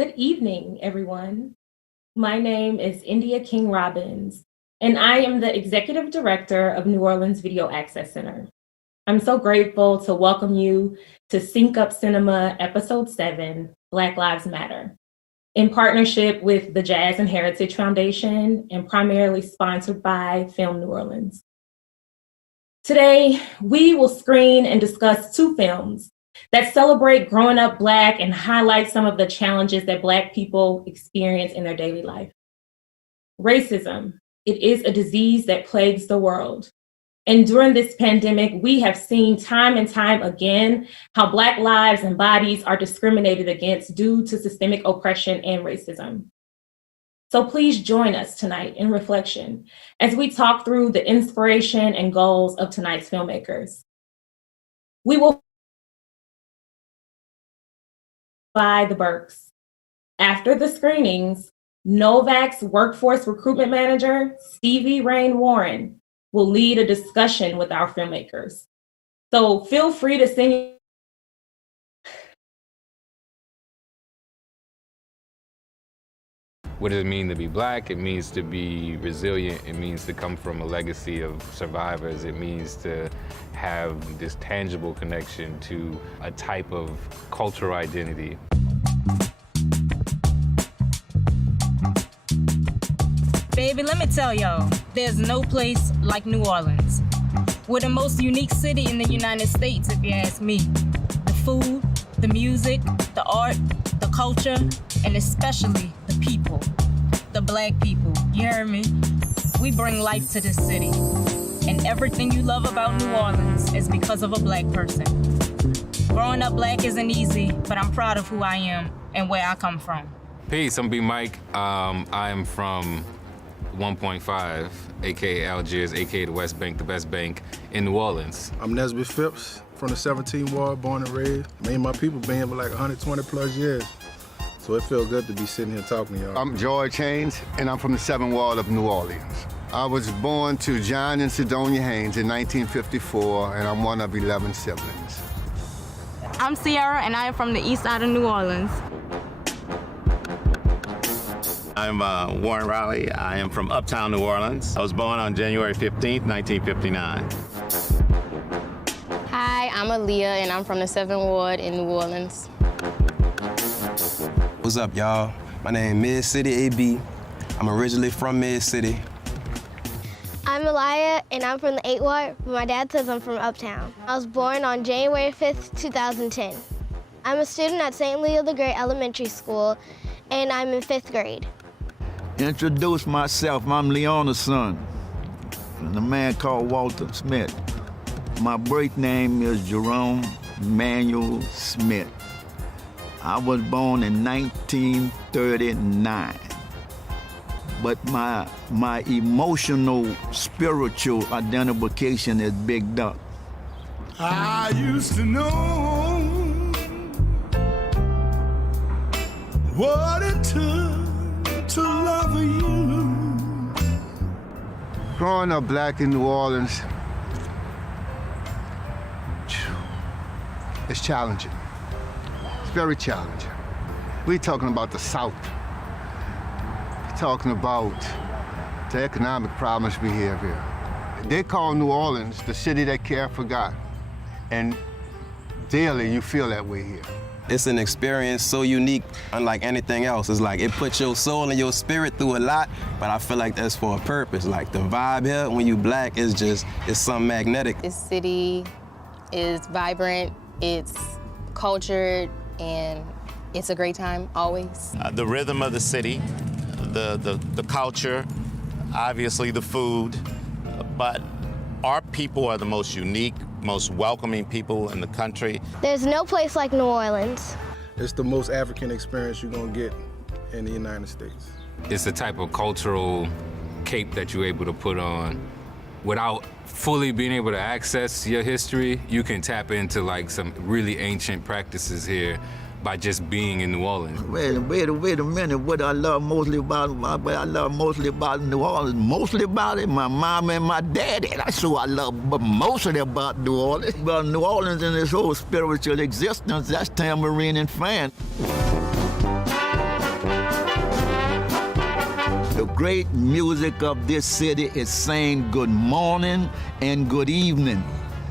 Good evening, everyone. My name is India King Robbins, and I am the Executive Director of New Orleans Video Access Center. I'm so grateful to welcome you to Sync Up Cinema Episode 7, Black Lives Matter, in partnership with the Jazz and Heritage Foundation and primarily sponsored by Film New Orleans. Today, we will screen and discuss two films that celebrate growing up Black and highlight some of the challenges that Black people experience in their daily life. Racism, it is a disease that plagues the world. And during this pandemic, we have seen time and time again how Black lives and bodies are discriminated against due to systemic oppression and racism. So please join us tonight in reflection as we talk through the inspiration and goals of tonight's filmmakers. We will by the Burks. After the screenings, NOVAC's workforce recruitment manager, Stevie Rain Warren, will lead a discussion with our filmmakers. So feel free to sing. What does it mean to be Black? It means to be resilient. It means to come from a legacy of survivors. It means to have this tangible connection to a type of cultural identity. Baby, let me tell y'all, there's no place like New Orleans. We're the most unique city in the United States, if you ask me. The food, the music, the art, the culture, and especially the people, the Black people, you heard me? We bring life to this city. And everything you love about New Orleans is because of a Black person. Growing up Black isn't easy, but I'm proud of who I am and where I come from. Peace, I'm B Mike. I am from 1.5, aka Algiers, aka the West Bank, the best bank in New Orleans. I'm Nesbitt Phipps from the 17th Ward, born and raised. Me and my people been here for like 120 plus years. So it feels good to be sitting here talking to y'all. I'm George Haynes, and I'm from the 7th Ward of New Orleans. I was born to John and Sidonia Haynes in 1954, and I'm one of 11 siblings. I'm Sierra, and I am from the east side of New Orleans. I'm Warren Riley. I am from Uptown New Orleans. I was born on January 15th, 1959. Hi, I'm Aaliyah, and I'm from the 7th Ward in New Orleans. What's up, y'all? My name is Mid-City AB. I'm originally from Mid-City. I'm Elia, and I'm from the 8th Ward, but my dad says I'm from Uptown. I was born on January 5th, 2010. I'm a student at St. Leo the Great Elementary School, and I'm in 5th grade. Introduce myself, I'm Leona's son, and a man called Walter Smith. My birth name is Jerome Manuel Smith. I was born in 1939. But my emotional, spiritual identification is Big Duck. I used to know what it took to love you. Growing up Black in New Orleans, it's challenging. It's very challenging. We're talking about the South. We're talking about the economic problems we have here. They call New Orleans the city that care forgot. And daily you feel that way here. It's an experience so unique, unlike anything else. It's like it puts your soul and your spirit through a lot, but I feel like that's for a purpose. Like the vibe here, when you Black, is just, it's something magnetic. This city is vibrant, it's cultured, and it's a great time, always. The rhythm of the city, the culture, obviously the food, but our people are the most unique, most welcoming people in the country. There's no place like New Orleans. It's the most African experience you're gonna get in the United States. It's a type of cultural cape that you're able to put on. Without fully being able to access your history, you can tap into like some really ancient practices here by just being in New Orleans. Wait a minute. What I love mostly about New Orleans, mostly about it, my mom and my daddy. That's who I love, but mostly about New Orleans. About New Orleans and its whole spiritual existence, that's Tamarine and Fan. great music of this city is saying good morning and good evening.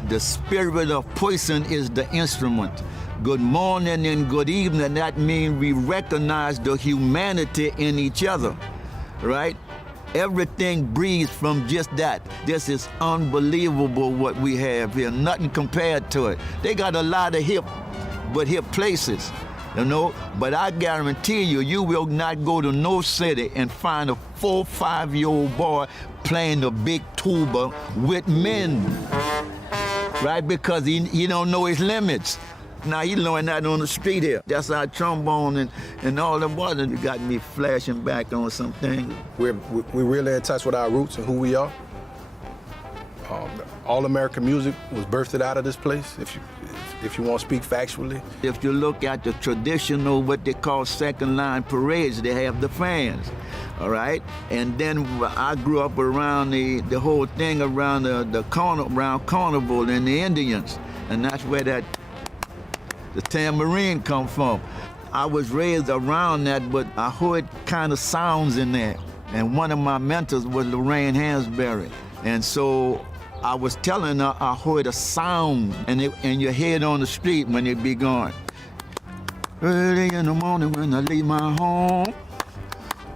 The spirit of person is the instrument. Good morning and good evening, that means we recognize the humanity in each other, right? Everything breathes from just that. This is unbelievable what we have here, nothing compared to it. They got a lot of hip places, you know, but I guarantee you, you will not go to no city and find a 4 or 5-year-old boy playing the big tuba with men, right? Because he don't know his limits. Now he learned that on the street here. That's our trombone and all the water that got me flashing back on some things. We're really in touch with our roots and who we are. All American music was birthed out of this place, if you want to speak factually. If you look at the traditional, what they call second line parades, they have the fans, all right? And then I grew up around the whole thing around around Carnival and the Indians, and that's where the tambourine come from. I was raised around that, but I heard kind of sounds in there. And one of my mentors was Lorraine Hansberry. And so I was telling her I heard a sound, and you hear it on the street when it be going. Early in the morning when I leave my home,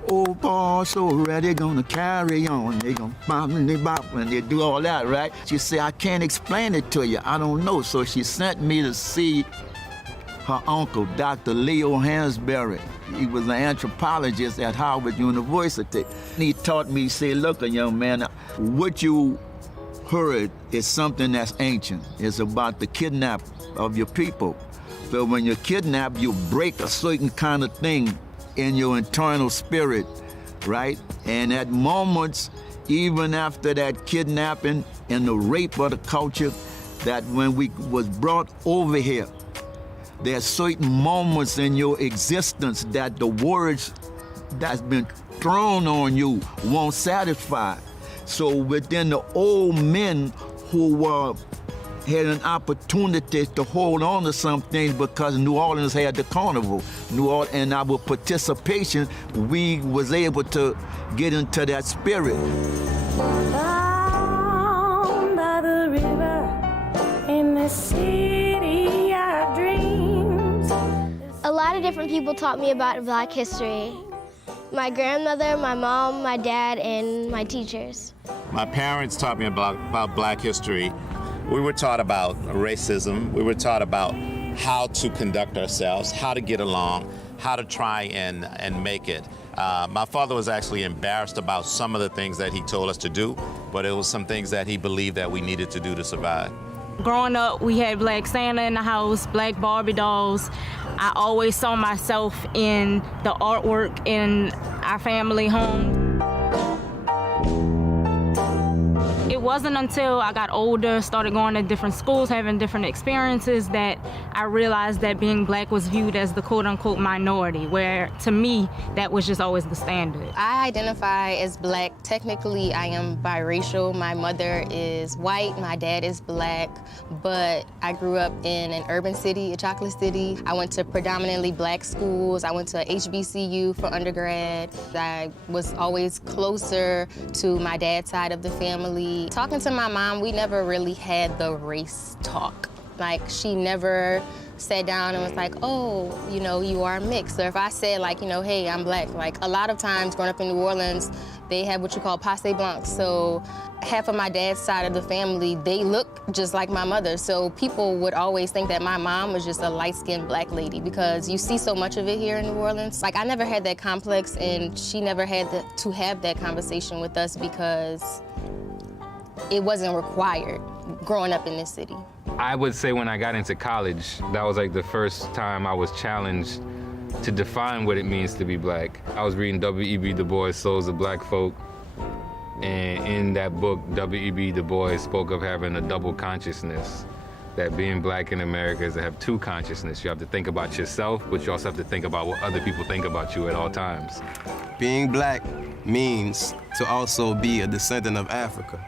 old boy so ready, gonna carry on. They gonna bop and bop, and they do all that, right? She said, I can't explain it to you, I don't know. So she sent me to see her uncle, Dr. Leo Hansberry. He was an anthropologist at Howard University. He taught me, he said, look, young man, what you heard is something that's ancient. It's about the kidnap of your people. So when you're kidnapped, you break a certain kind of thing in your internal spirit, right? And at moments, even after that kidnapping and the rape of the culture, that when we was brought over here, there's certain moments in your existence that the words that's been thrown on you won't satisfy. So within the old men who had an opportunity to hold on to some things because New Orleans had the carnival, and our participation, we was able to get into that spirit. Down by the river in the city of dreams. A lot of different people taught me about Black history. My grandmother, my mom, my dad, and my teachers. My parents taught me about Black history. We were taught about racism. We were taught about how to conduct ourselves, how to get along, how to try and make it. My father was actually embarrassed about some of the things that he told us to do, but it was some things that he believed that we needed to do to survive. Growing up, we had Black Santa in the house, Black Barbie dolls. I always saw myself in the artwork in our family home. It wasn't until I got older, started going to different schools, having different experiences, that I realized that being Black was viewed as the quote-unquote minority, where to me, that was just always the standard. I identify as Black. Technically, I am biracial. My mother is white, my dad is Black, but I grew up in an urban city, a chocolate city. I went to predominantly Black schools. I went to HBCU for undergrad. I was always closer to my dad's side of the family. Talking to my mom, we never really had the race talk. Like, she never sat down and was like, oh, you know, you are mixed. Or if I said, like, you know, hey, I'm Black. Like, a lot of times growing up in New Orleans, they have what you call passe blanc. So half of my dad's side of the family, they look just like my mother. So people would always think that my mom was just a light-skinned Black lady, because you see so much of it here in New Orleans. Like, I never had that complex, and she never had to have that conversation with us because it wasn't required growing up in this city. I would say when I got into college, that was like the first time I was challenged to define what it means to be Black. I was reading W.E.B. Du Bois' Souls of Black Folk, and in that book, W.E.B. Du Bois spoke of having a double consciousness, that being Black in America is to have two consciousness. You have to think about yourself, but you also have to think about what other people think about you at all times. Being Black means to also be a descendant of Africa,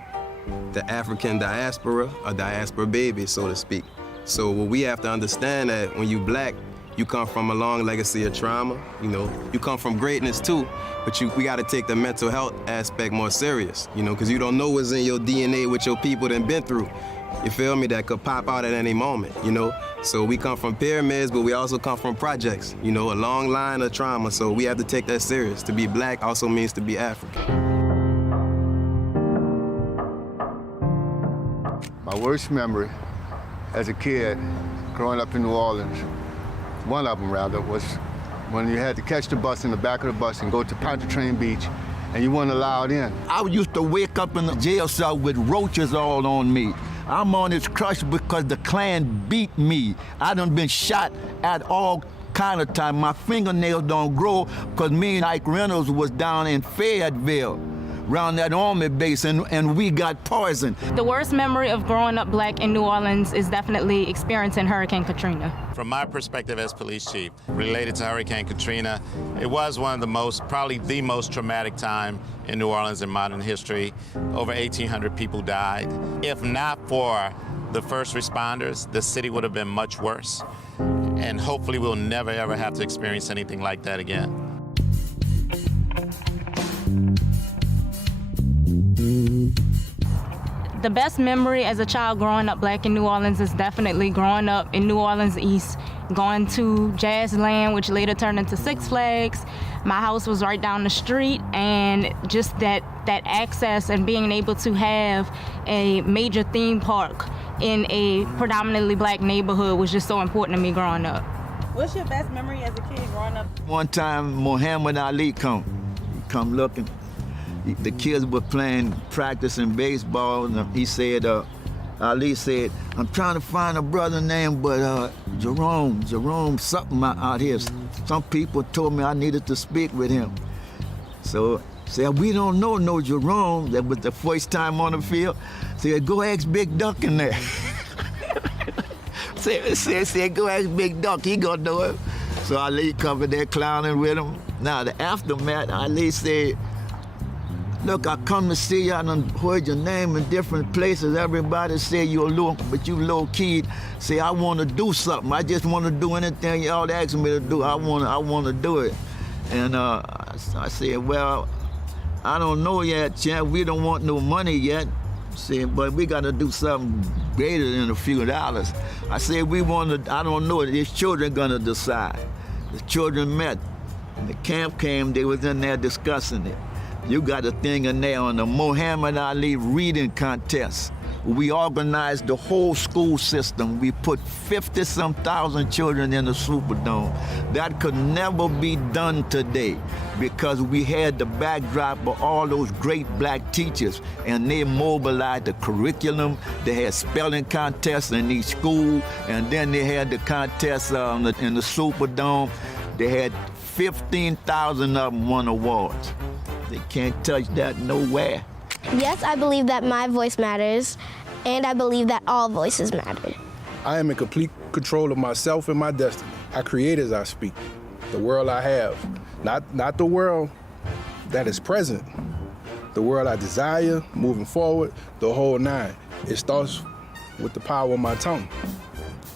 the African diaspora, a diaspora baby, so to speak. So what we have to understand that when you Black, You come from a long legacy of trauma, you know. You come from greatness too, but we gotta take the mental health aspect more serious, you know, because you don't know what's in your DNA, what your people done been through. You feel me? That could pop out at any moment, you know? So we come from pyramids, but we also come from projects, you know, a long line of trauma, so we have to take that serious. To be black also means to be African. My worst memory as a kid growing up in New Orleans, one of them rather, was when you had to catch the bus in the back of the bus and go to Pontchartrain Beach and you weren't allowed in. I used to wake up in the jail cell with roaches all on me. I'm on this crutch because the Klan beat me. I done been shot at all kind of time. My fingernails don't grow because me and Ike Reynolds was down in Fayetteville around that army base and we got poisoned. The worst memory of growing up black in New Orleans is definitely experiencing Hurricane Katrina. From my perspective as police chief, related to Hurricane Katrina, it was one of the most, probably the most traumatic time in New Orleans in modern history. Over 1,800 people died. If not for the first responders, the city would have been much worse. And hopefully we'll never ever have to experience anything like that again. The best memory as a child growing up black in New Orleans is definitely growing up in New Orleans East, going to Jazzland, which later turned into Six Flags. My house was right down the street, and just that access and being able to have a major theme park in a predominantly black neighborhood was just so important to me growing up. What's your best memory as a kid growing up? One time Muhammad Ali come looking. The kids were practicing baseball, and he said, Ali said, I'm trying to find a brother named, but Jerome, something out here. Some people told me I needed to speak with him. So said, we don't know no Jerome. That was the first time on the field. Said, go ask Big Duck in there. said, go ask Big Duck, he gonna know it. So Ali covered there clowning with him. Now the aftermath, Ali said, look, I come to see you, I done heard your name in different places. Everybody say you're low key. Say, I want to do something. I just want to do anything y'all asking me to do. I want to do it. And I said, well, I don't know yet, champ. We don't want no money yet. Said, but we got to do something greater than a few dollars. I said, I don't know. These children going to decide. The children met. The camp came, they was in there discussing it. You got a thing in there on the Muhammad Ali reading contest. We organized the whole school system. We put 50-some thousand children in the Superdome. That could never be done today because we had the backdrop of all those great black teachers, and they mobilized the curriculum. They had spelling contests in each school, and then they had the contests in the Superdome. They had 15,000 of them won awards. They can't touch that nowhere. Yes, I believe that my voice matters, and I believe that all voices matter. I am in complete control of myself and my destiny. I create as I speak. The world I have, not the world that is present. The world I desire, moving forward, the whole nine. It starts with the power of my tongue.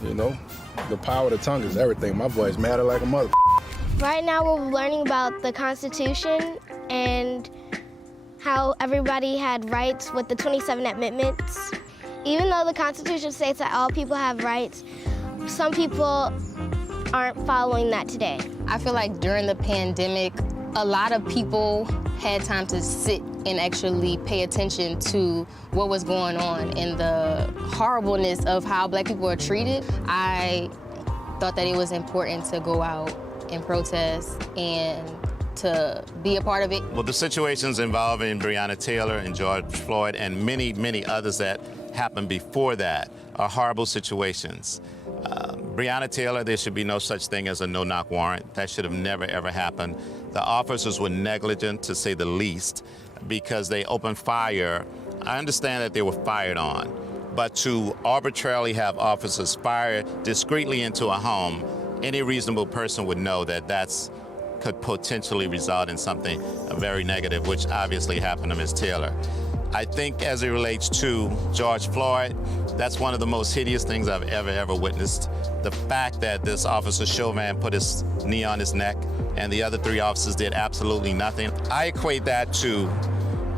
You know, the power of the tongue is everything. My voice matter like a mother. Right now we're learning about the Constitution and how everybody had rights with the 27 amendments. Even though the Constitution states that all people have rights, some people aren't following that today. I feel like during the pandemic, a lot of people had time to sit and actually pay attention to what was going on and the horribleness of how black people are treated. I thought that it was important to go out and protest and to be a part of it. Well, the situations involving Breonna Taylor and George Floyd and many, many others that happened before that are horrible situations. Breonna Taylor, there should be no such thing as a no-knock warrant. That should have never, ever happened. The officers were negligent, to say the least, because they opened fire. I understand that they were fired on, but to arbitrarily have officers fire discreetly into a home, any reasonable person would know that could potentially result in something very negative, which obviously happened to Ms. Taylor. I think as it relates to George Floyd, That's one of the most hideous things I've ever witnessed. The fact that this Officer Chauvin put his knee on his neck and the other 3 officers did absolutely nothing. I equate that to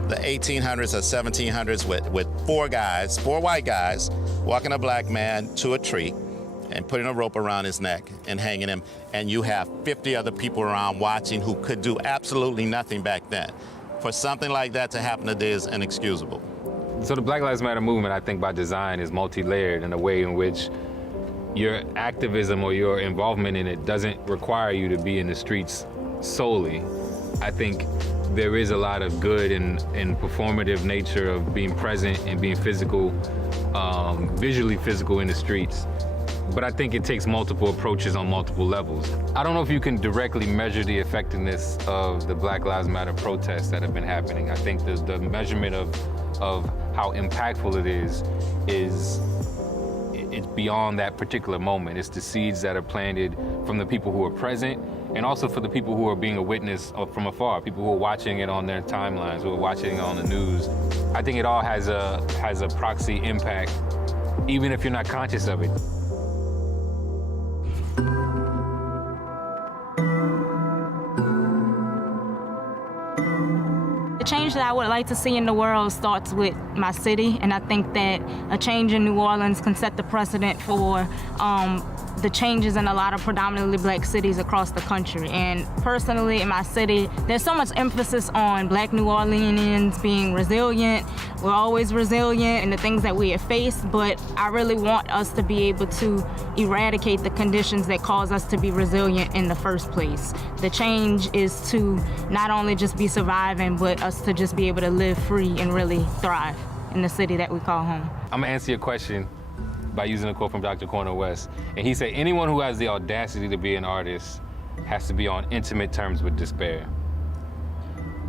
the 1800s or 1700s with 4 white guys, walking a black man to a tree and putting a rope around his neck and hanging him, and you have 50 other people around watching who could do absolutely nothing back then. For something like that to happen today is inexcusable. So the Black Lives Matter movement, I think by design, is multi-layered in a way in which your activism or your involvement in it doesn't require you to be in the streets solely. I think there is a lot of good and performative nature of being present and being physical, visually physical in the streets. But I think it takes multiple approaches on multiple levels. I don't know if you can directly measure the effectiveness of the Black Lives Matter protests that have been happening. I think the measurement of how impactful it is it's beyond that particular moment. It's the seeds that are planted from the people who are present, and also for the people who are being a witness from afar, people who are watching it on their timelines, who are watching it on the news. I think it all has a proxy impact, even if you're not conscious of it. The change that I would like to see in the world starts with my city, and I think that a change in New Orleans can set the precedent for the changes in a lot of predominantly black cities across the country. And personally, in my city, there's so much emphasis on black New Orleanians being resilient. We're always resilient in the things that we have faced, but I really want us to be able to eradicate the conditions that cause us to be resilient in the first place. The change is to not only just be surviving, but us to just be able to live free and really thrive in the city that we call home. I'm gonna answer your question by using a quote from Dr. Cornel West. And he said, anyone who has the audacity to be an artist has to be on intimate terms with despair.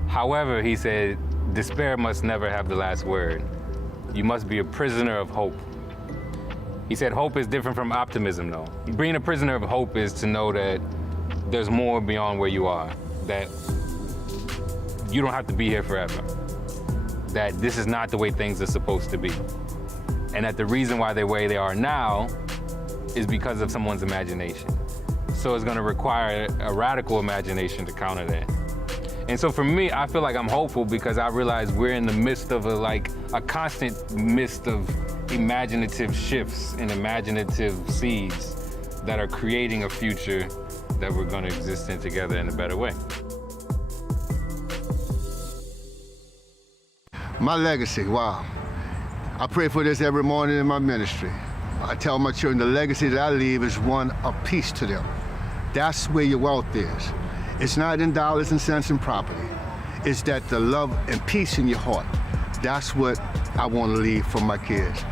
However, he said, despair must never have the last word. You must be a prisoner of hope. He said hope is different from optimism, though. Being a prisoner of hope is to know that there's more beyond where you are, that you don't have to be here forever, that this is not the way things are supposed to be, and that the reason why they're where they are now is because of someone's imagination. So it's gonna require a radical imagination to counter that. And so for me, I feel like I'm hopeful because I realize we're in the midst of a constant mist of imaginative shifts and imaginative seeds that are creating a future that we're gonna exist in together in a better way. My legacy, wow. I pray for this every morning in my ministry. I tell my children the legacy that I leave is one of peace to them. That's where your wealth is. It's not in dollars and cents and property. It's that the love and peace in your heart. That's what I want to leave for my kids.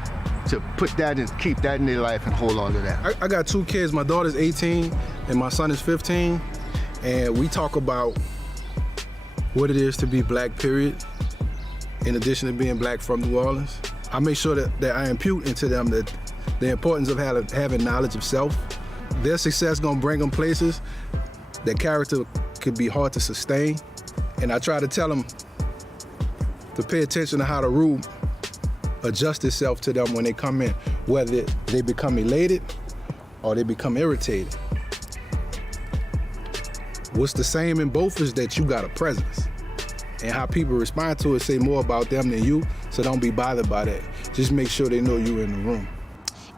To put that and keep that in their life and hold on to that. I got 2 kids. My daughter's 18 and my son is 15. And we talk about what it is to be black, period, in addition to being black from New Orleans. I make sure that I impute into them that the importance of having knowledge of self. Their success gonna bring them places that character could be hard to sustain. And I try to tell them to pay attention to how the room adjusts itself to them when they come in, whether they become elated or they become irritated. What's the same in both is that you got a presence. And how people respond to it say more about them than you, so don't be bothered by that. Just make sure they know you're in the room.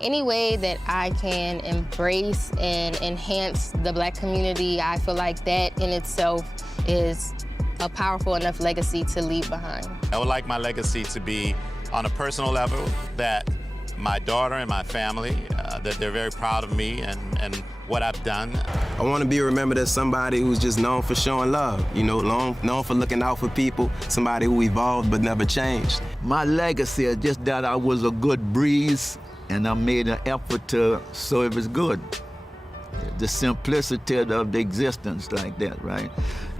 Any way that I can embrace and enhance the black community, I feel like that in itself is a powerful enough legacy to leave behind. I would like my legacy to be on a personal level, that my daughter and my family, that they're very proud of me and what I've done. I want to be remembered as somebody who's just known for showing love, you know, known for looking out for people, somebody who evolved but never changed. My legacy is just that I was a good breeze and I made an effort to so it was good. The simplicity of the existence like that, right?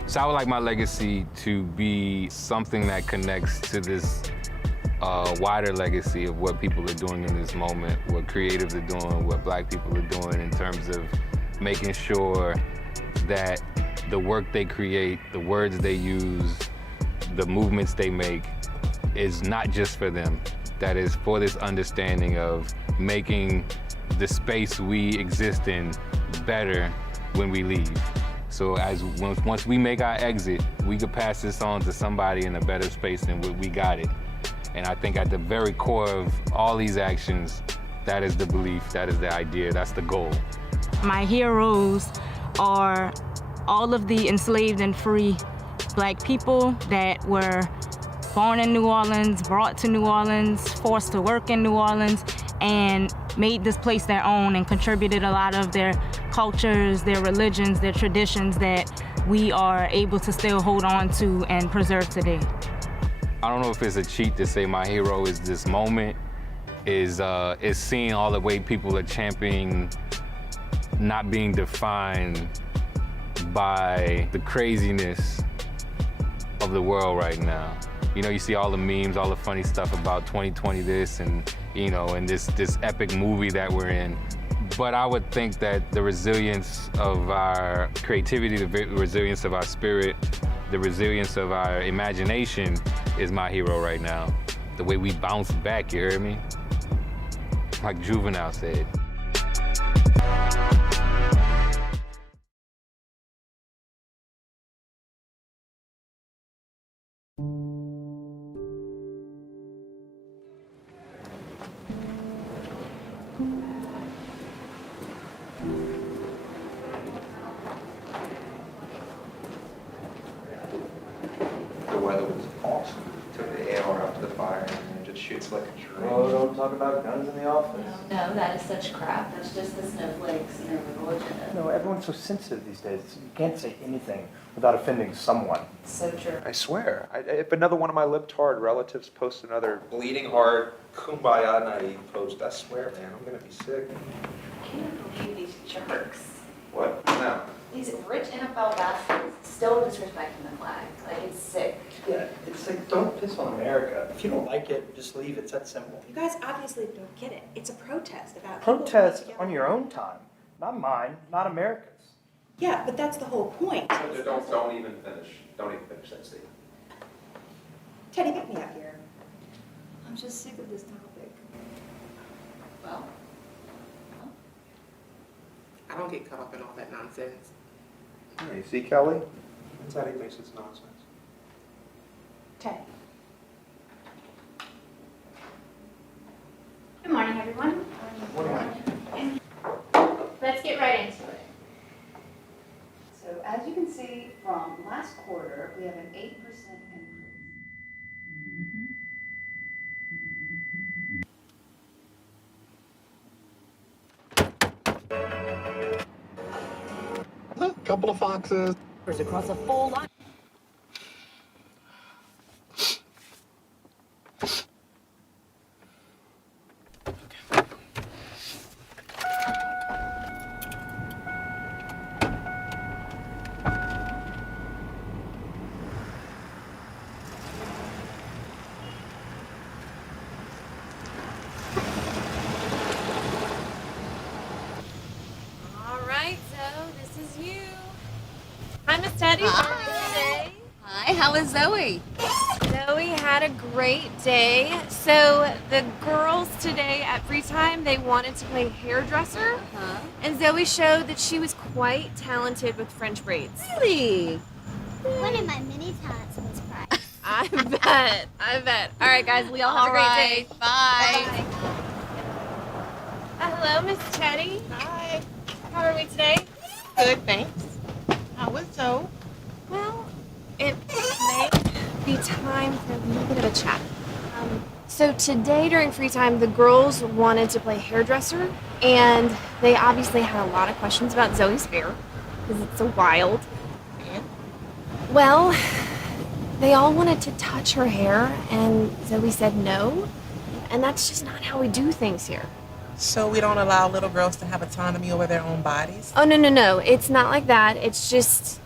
So I would like my legacy to be something that connects to this wider legacy of what people are doing in this moment, what creatives are doing, what black people are doing in terms of making sure that the work they create, the words they use, the movements they make is not just for them, that is for this understanding of making the space we exist in better when we leave. So once we make our exit, we could pass this on to somebody in a better space than we got it. And I think at the very core of all these actions, that is the belief, that is the idea, that's the goal. My heroes are all of the enslaved and free Black people that were born in New Orleans, brought to New Orleans, forced to work in New Orleans, and made this place their own and contributed a lot of their cultures, their religions, their traditions that we are able to still hold on to and preserve today. I don't know if it's a cheat to say my hero is this moment, is seeing all the way people are championing not being defined by the craziness of the world right now. You know, you see all the memes, all the funny stuff about 2020 this and, you know, and this epic movie that we're in. But I would think that the resilience of our creativity, the resilience of our spirit, the resilience of our imagination is my hero right now. The way we bounce back, you heard me? Like Juvenile said. The weather was awesome. Took the AR up to the fire and just shoots like a train. Oh, don't talk about guns in the office. No, that is such crap. That's just the snowflakes and their liberal agenda. No, everyone's so sensitive these days. You can't say anything without offending someone. So true. I swear, if another one of my libtard relatives posts another bleeding heart, kumbaya naive post, I swear, man, I'm gonna be sick. I can't believe these jerks. What? No. These rich NFL bastards still disrespecting the flag. Like, it's sick. Yeah, it's like, don't piss on America. If you don't like it, just leave. It's that simple. You guys obviously don't get it. It's a protest about Protest on your own time. Not mine, not America's. Yeah, but that's the whole point. Don't even finish. Don't even finish that statement. Teddy, pick me up here. I'm just sick of this topic. Well, I don't get caught up in all that nonsense. Yeah, you see, Kelly? That's how he thinks it's nonsense. Teddy. Good morning, everyone. Good morning. Let's get right into it. so as you can see from last quarter, we have an 8% increase. Couple of foxes. Across a full line. All right, Zoe, this is you. Hi, Miss Teddy. Hi. Hi, how is Zoe? Zoe had a great day. So the girls today at free time, they wanted to play hairdresser. And Zoe showed that she was quite talented with French braids. Really? One of my many talents was Price. I bet. All right, guys, we all have a great day. Bye. Hello, Miss Teddy. Hi. How are we today? Good, thanks. How was Zoe? Well, it may be time for a little bit of a chat. So today during free time, the girls wanted to play hairdresser, and they obviously had a lot of questions about Zoe's hair, because it's so wild. And? Well, they all wanted to touch her hair, and Zoe said no, and that's just not how we do things here. So we don't allow little girls to have autonomy over their own bodies? Oh, no, it's not like that. It's just,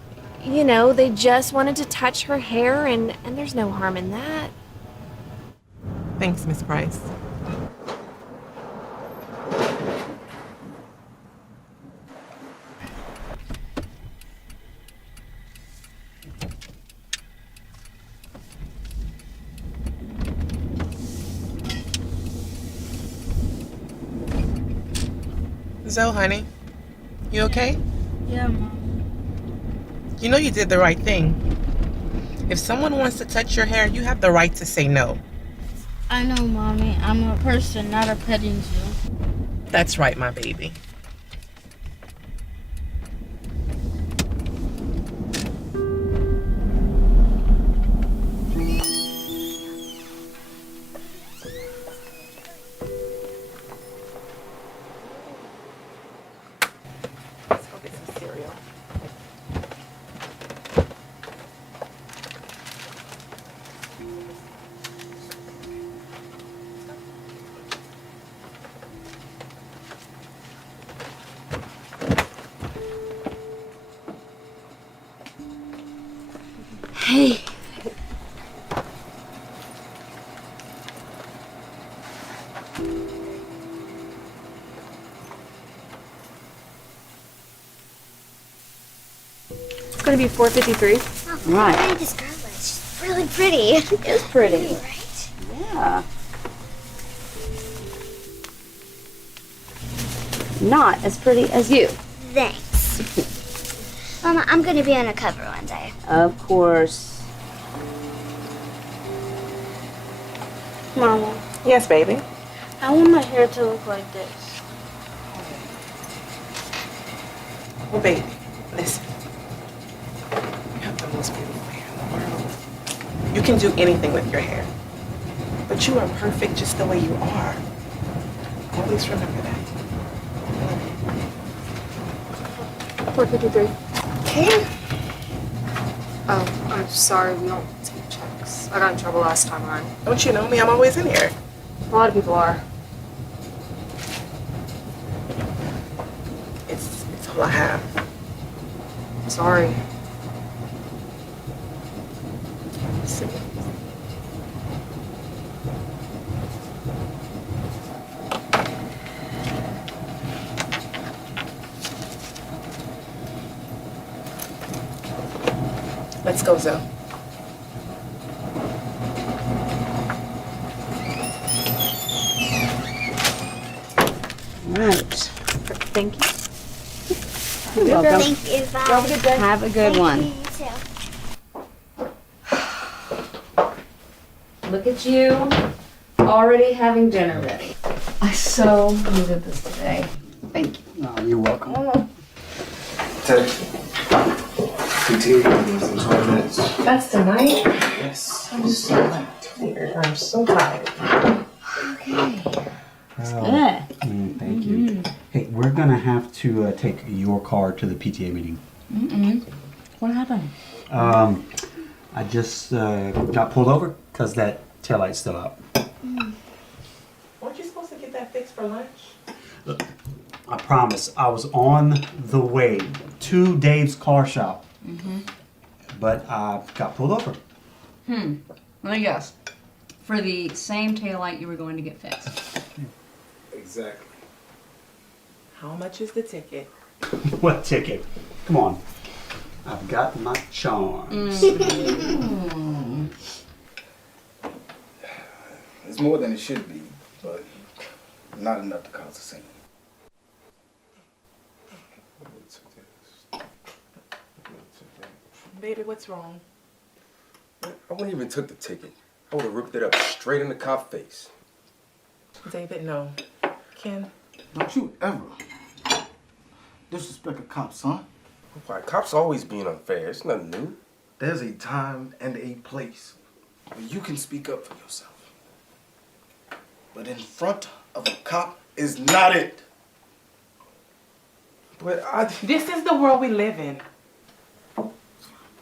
you know, they just wanted to touch her hair, and there's no harm in that. Thanks, Miss Price. Zoe, honey, you okay? Yeah, Mom. You know you did the right thing. If someone wants to touch your hair, you have the right to say no. I know, Mommy. I'm a person, not a petting zoo. That's right, my baby. Let's go get some cereal. Hey. It's gonna be 4:53. Right. I this girl is. She's really pretty. She is pretty. Right? Yeah. Not as pretty as you. Thanks. Mama, I'm gonna be on a cover one day. Of course. Mama, Yes, baby. I want my hair to look like this. Well, baby, listen. You have the most beautiful hair in the world. You can do anything with your hair. But you are perfect just the way you are. Always remember that. 4:53. Okay. Oh, I'm sorry, we don't take checks. I got in trouble last time around. Don't you know me? I'm always in here. A lot of people are. It's all I have. Sorry. See. Let's go, Zoe. Right. Thank you. You're welcome. Thank you. Bye. Have a good day. Have a good one. You too. Look at you, already having dinner ready. I so needed this today. Thank you. Oh, you're welcome. Ted. PT in 12 minutes. That's tonight? Yes. I'm so tired. I'm so tired. Okay. Thank you. Hey, we're gonna have to take your car to the PTA meeting. What happened? I just got pulled over because that taillight's still out. Weren't you supposed to get that fixed for lunch? Look, I promise, I was on the way to Dave's car shop, but I got pulled over. Let me guess. For the same taillight you were going to get fixed. Exactly. How much is the ticket? What ticket? Come on. I've got my charms. It's more than it should be, but not enough to cause a scene. Baby, what's wrong? I wouldn't even took the ticket. I would have ripped it up straight in the cop face. David, no. Ken? Don't you ever disrespect a cop, son. Why, cops always being unfair. It's nothing new. There's a time and a place where you can speak up for yourself. But in front of a cop is not it. But This is the world we live in.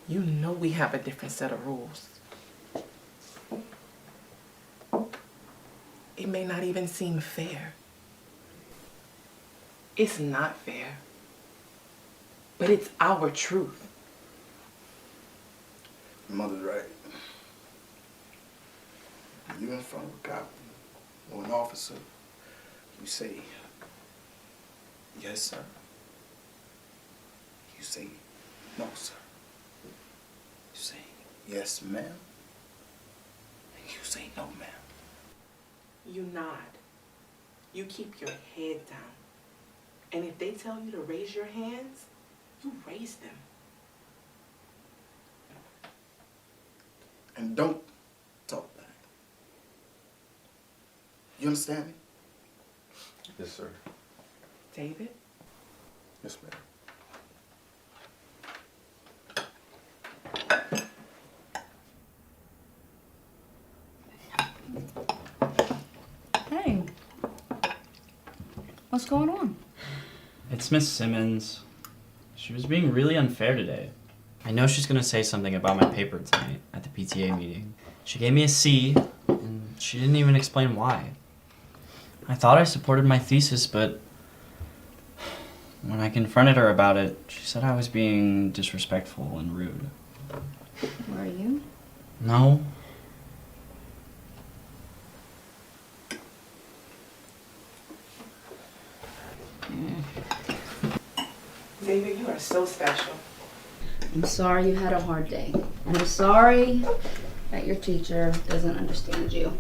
You know we have a different set of rules. It may not even seem fair. It's not fair. But it's our truth. Your mother's right. You in front of a cop or an officer, you say, yes, sir. You say, no, sir. You say, yes, ma'am. And you say, no, ma'am. You nod. You keep your head down. And if they tell you to raise your hands, you raise them. And don't talk back. You understand me? Yes, sir. David? Yes, ma'am. Hey. What's going on? It's Miss Simmons. She was being really unfair today. I know she's gonna say something about my paper tonight at the PTA meeting. She gave me a C, and she didn't even explain why. I thought I supported my thesis, but when I confronted her about it, she said I was being disrespectful and rude. Were you? No. David, you are so special. I'm sorry you had a hard day. And I'm sorry that your teacher doesn't understand you.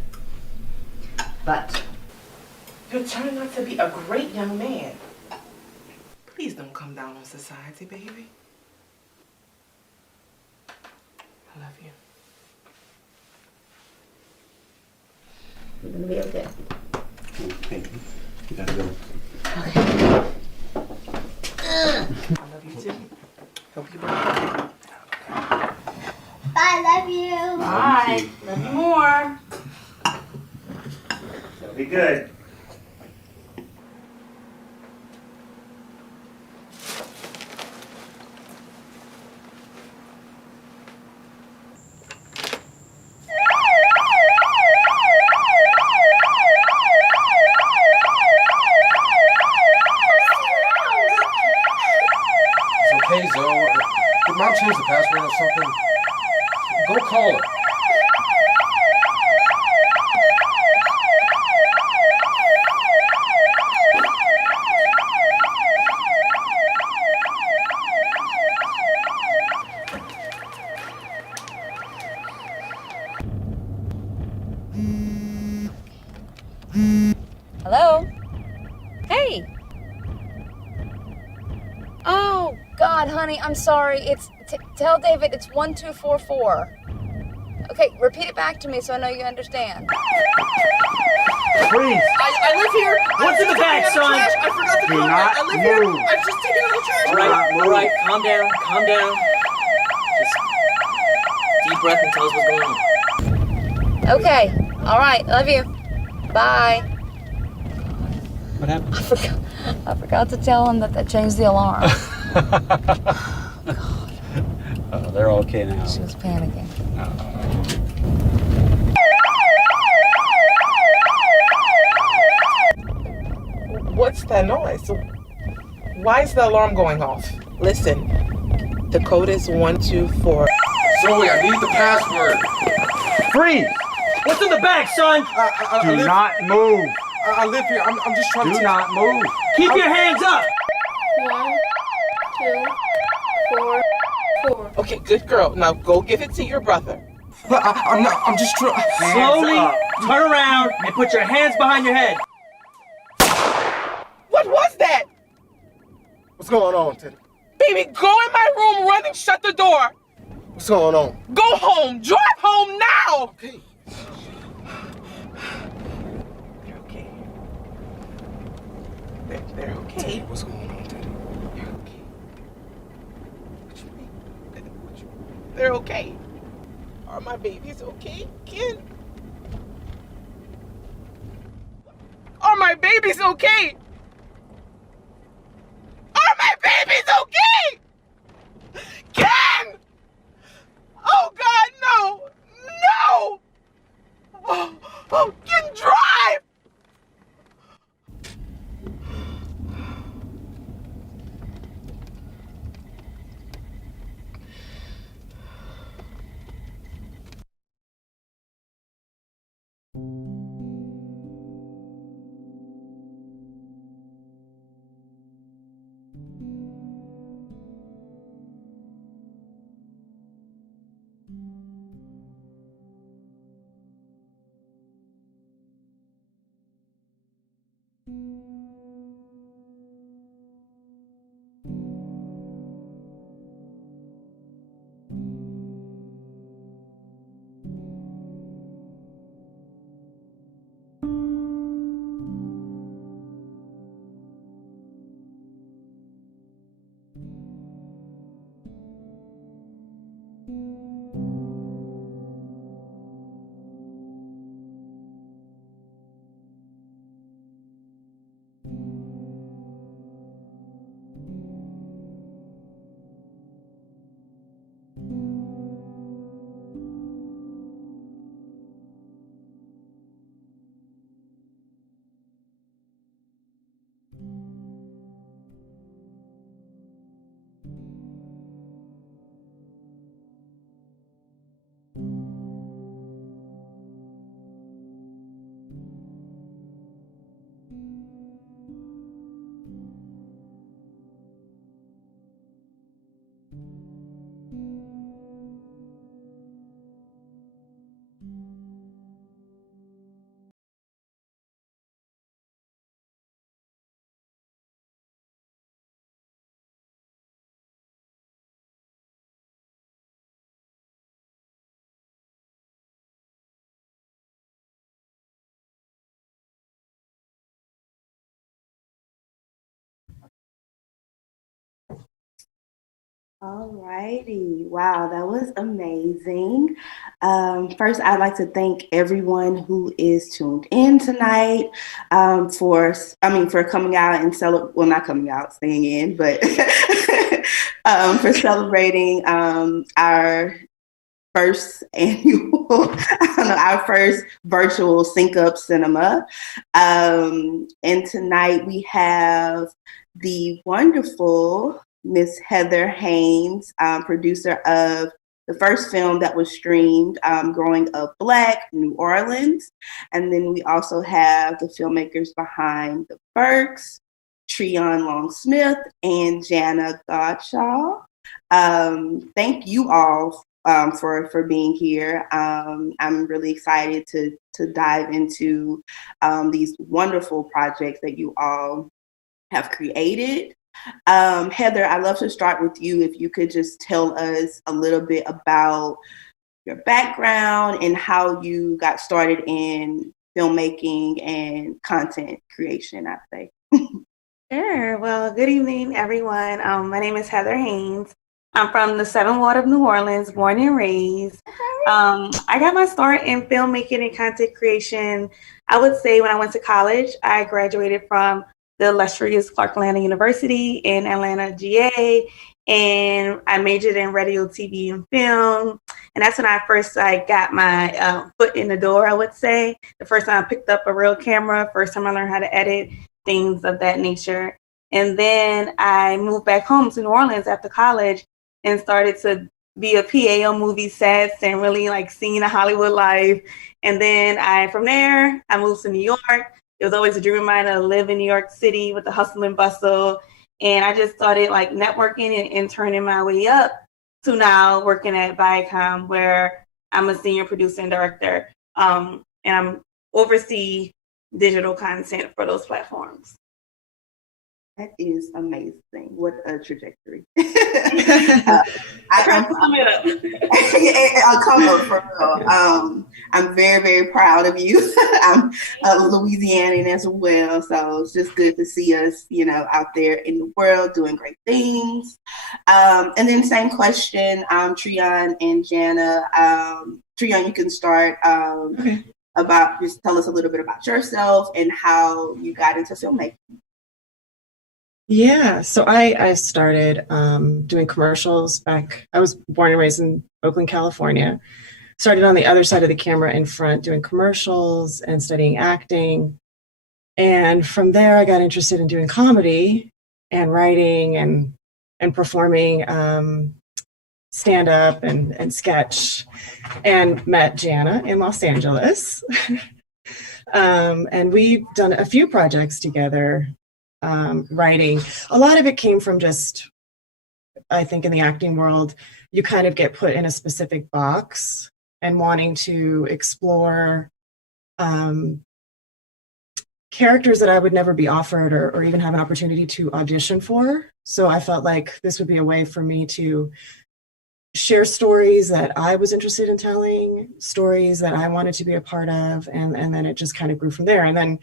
But You're turning out to be a great young man. Please don't come down on society, baby. I love you. you're gonna be okay. Hey, you gotta go. I love you too. Hope you bye. Bye, love you. Bye. Love you more. That'll be good. It's okay, Zoe. Did Mom change the password or something? Go call her. Hello? Hey. Oh, God, honey, I'm sorry. Tell David it's 1244. Okay, repeat it back to me so I know you understand. Freeze! I live here. What's in the bag, son? I forgot to Do call not I live here. move. I've just taken out the trash. All right, Calm down. Calm down. Just deep breath and tell us what's going on. Okay, all right, love you. Bye. What happened? I forgot to tell him that changed the alarm. Oh, they're okay now. She was panicking. What's that noise? Why is the alarm going off? Listen, the code is 124. Zoe, I need the password. Freeze! What's in the bag, son? Do not move. I live here. I'm just trying to. Do not move. Keep your hands up. 1, 2, 4, 4. Okay, good girl. Now go give it to your brother. I'm not. I'm just trying. Slowly turn around and put your hands behind your head. What was that? What's going on, Teddy? Baby, go in my room, run and shut the door. What's going on? Go home. Drive home now. Okay. They're okay. They're okay. Teddy, what's going on, Teddy? They're okay. What you mean? They're okay. Are my babies okay, Ken? Are my babies okay? Are my babies okay? Ken! Oh God, no! No! Oh, Ken, drive! All righty. Wow, that was amazing. First, I'd like to thank everyone who is tuned in tonight for coming out and well, not coming out, staying in, but for celebrating our first annual, our first virtual Sync Up Cinema. And tonight we have the wonderful Miss Heather Haynes, producer of the first film that was streamed, Growing Up Black, New Orleans. And then we also have the filmmakers behind The Burks, Treon Long-Smith, and Jana Gotcha. Thank you all for being here. I'm really excited to dive into these wonderful projects that you all have created. Heather, I'd love to start with you. If you could just tell us a little bit about your background and how you got started in filmmaking and content creation, I'd say. Sure. Well, good evening, everyone. My name is Heather Haynes. I'm from the Seven Ward of New Orleans, born and raised. I got my start in filmmaking and content creation, I would say, when I went to college. I graduated from the illustrious Clark Atlanta University in Atlanta, GA, and I majored in radio, TV, and film. And that's when I first got my foot in the door, I would say. The first time I picked up a real camera, first time I learned how to edit, things of that nature. And then I moved back home to New Orleans after college and started to be a PA on movie sets and really seeing the Hollywood life. And then from there, I moved to New York. It was always a dream of mine to live in New York City with the hustle and bustle. And I just started networking and turning my way up to now working at Viacom, where I'm a senior producer and director. And I'm oversee digital content for those platforms. That is amazing. What a trajectory. I'll come up for real. I'm very, very proud of you. I'm a Louisianian as well. So it's just good to see us, out there in the world doing great things. And then same question, Treon and Jana. Treon, you can start just tell us a little bit about yourself and how you got into filmmaking. Yeah, so I started doing commercials back. I was born and raised in Oakland, California. Started on the other side of the camera in front doing commercials and studying acting. And from there, I got interested in doing comedy and writing and performing stand-up and sketch, and met Jana in Los Angeles. And we've done a few projects together. Writing. A lot of it came from just, I think in the acting world, you kind of get put in a specific box and wanting to explore characters that I would never be offered or even have an opportunity to audition for. So I felt like this would be a way for me to share stories that I was interested in telling, stories that I wanted to be a part of, and then it just kind of grew from there. And then,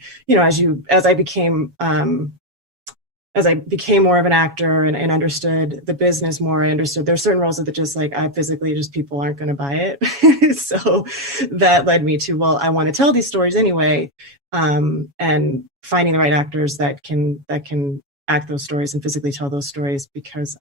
as I became more of an actor and understood the business more, I understood there's certain roles that people aren't going to buy it. So that led me to, I want to tell these stories anyway, and finding the right actors that can act those stories and physically tell those stories, because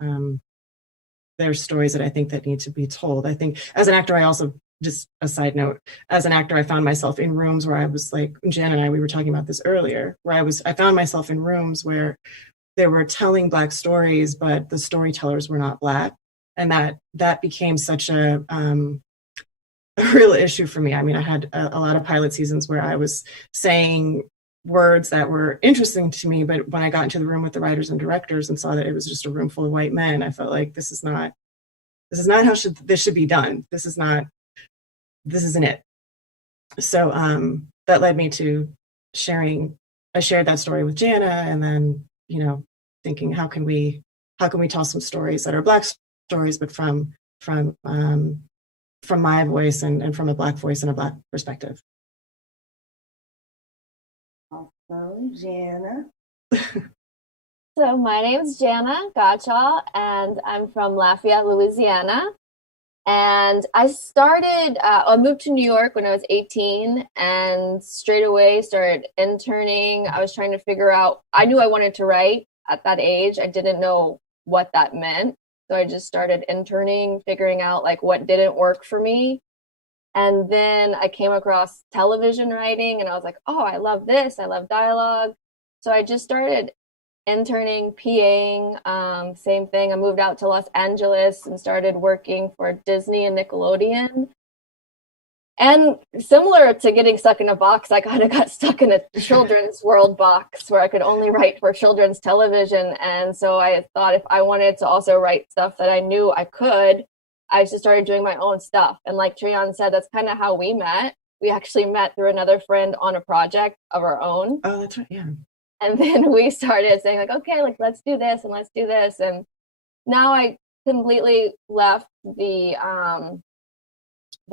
there's stories that I think that need to be told. I think as an actor, I also, just a side note, as an actor, I found myself in rooms where I was Jen and I, we were talking about this earlier, where I found myself in rooms where they were telling Black stories, but the storytellers were not Black. And that became such a real issue for me. I mean, I had a lot of pilot seasons where I was saying words that were interesting to me, but when I got into the room with the writers and directors and saw that it was just a room full of white men, I felt like this is not how this should be done. This isn't it. So that led me to I shared that story with Jana, and then, thinking how can we tell some stories that are Black stories, but from my voice and from a Black voice and a Black perspective. Awesome, Jana. So my name's Jana Gotcha, and I'm from Lafayette, Louisiana. And I moved to New York when I was 18 and straight away started interning. I was trying to figure out, I knew I wanted to write at that age. I didn't know what that meant. So I just started interning, figuring out like what didn't work for me. And then I came across television writing and I was like, oh, I love this. I love dialogue. So I just started interning, PAing, same thing. I moved out to Los Angeles and started working for Disney and Nickelodeon. And similar to getting stuck in a box, I kind of got stuck in a children's world box where I could only write for children's television. And so I thought if I wanted to also write stuff that I knew I could, I just started doing my own stuff. And like Trian said, that's kind of how we met. We actually met through another friend on a project of our own. Oh, that's right, yeah. And then we started saying like, okay, like let's do this and let's do this. And now I completely left the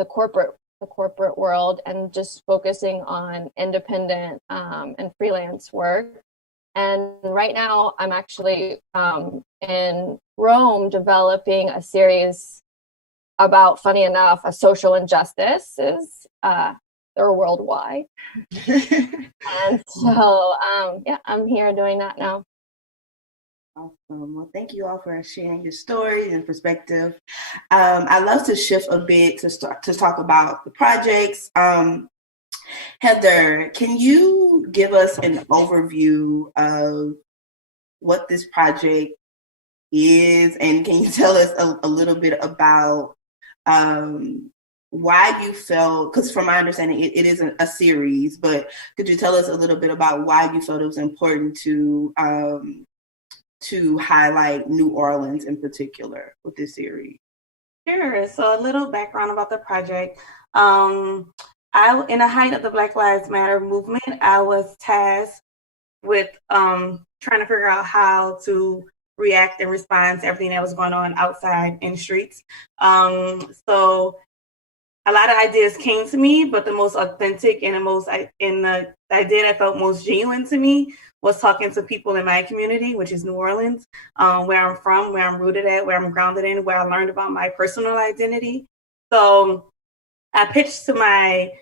corporate world and just focusing on independent and freelance work. And right now I'm actually in Rome developing a series about, funny enough, a social injustices. They're worldwide. And so, I'm here doing that now. Awesome. Well, thank you all for sharing your stories and perspective. I'd love to shift a bit to talk about the projects. Heather, can you give us an overview of what this project is, and can you tell us a little bit about why you felt, because from my understanding, it isn't a series, but could you tell us a little bit about why you felt it was important to highlight New Orleans in particular with this series? Sure. So a little background about the project. In the height of the Black Lives Matter movement, I was tasked with trying to figure out how to react and respond to everything that was going on outside in the streets. So a lot of ideas came to me, but the most authentic and the idea that felt most genuine to me was talking to people in my community, which is New Orleans, where I'm from, where I'm rooted at, where I'm grounded in, where I learned about my personal identity. So I pitched to my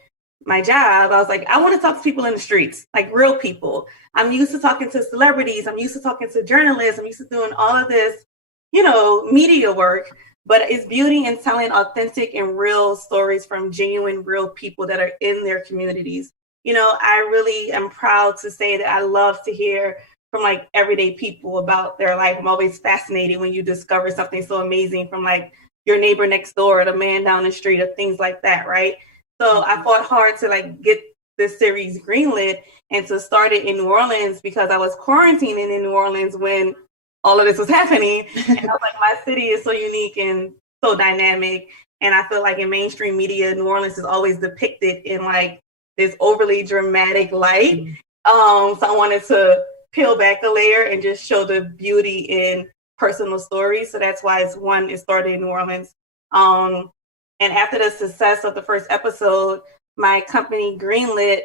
job. I was like, I want to talk to people in the streets, like real people. I'm used to talking to celebrities. I'm used to talking to journalists. I'm used to doing all of this, media work. But it's beauty in telling authentic and real stories from genuine, real people that are in their communities. I really am proud to say that I love to hear from like everyday people about their life. I'm always fascinated when you discover something so amazing from like your neighbor next door, or the man down the street, or things like that, right? So I fought hard to like get this series greenlit and to start it in New Orleans because I was quarantining in New Orleans when all of this was happening. And I was like, my city is so unique and so dynamic. And I feel like in mainstream media, New Orleans is always depicted in like this overly dramatic light. So I wanted to peel back a layer and just show the beauty in personal stories. So that's why it started in New Orleans. And after the success of the first episode, my company greenlit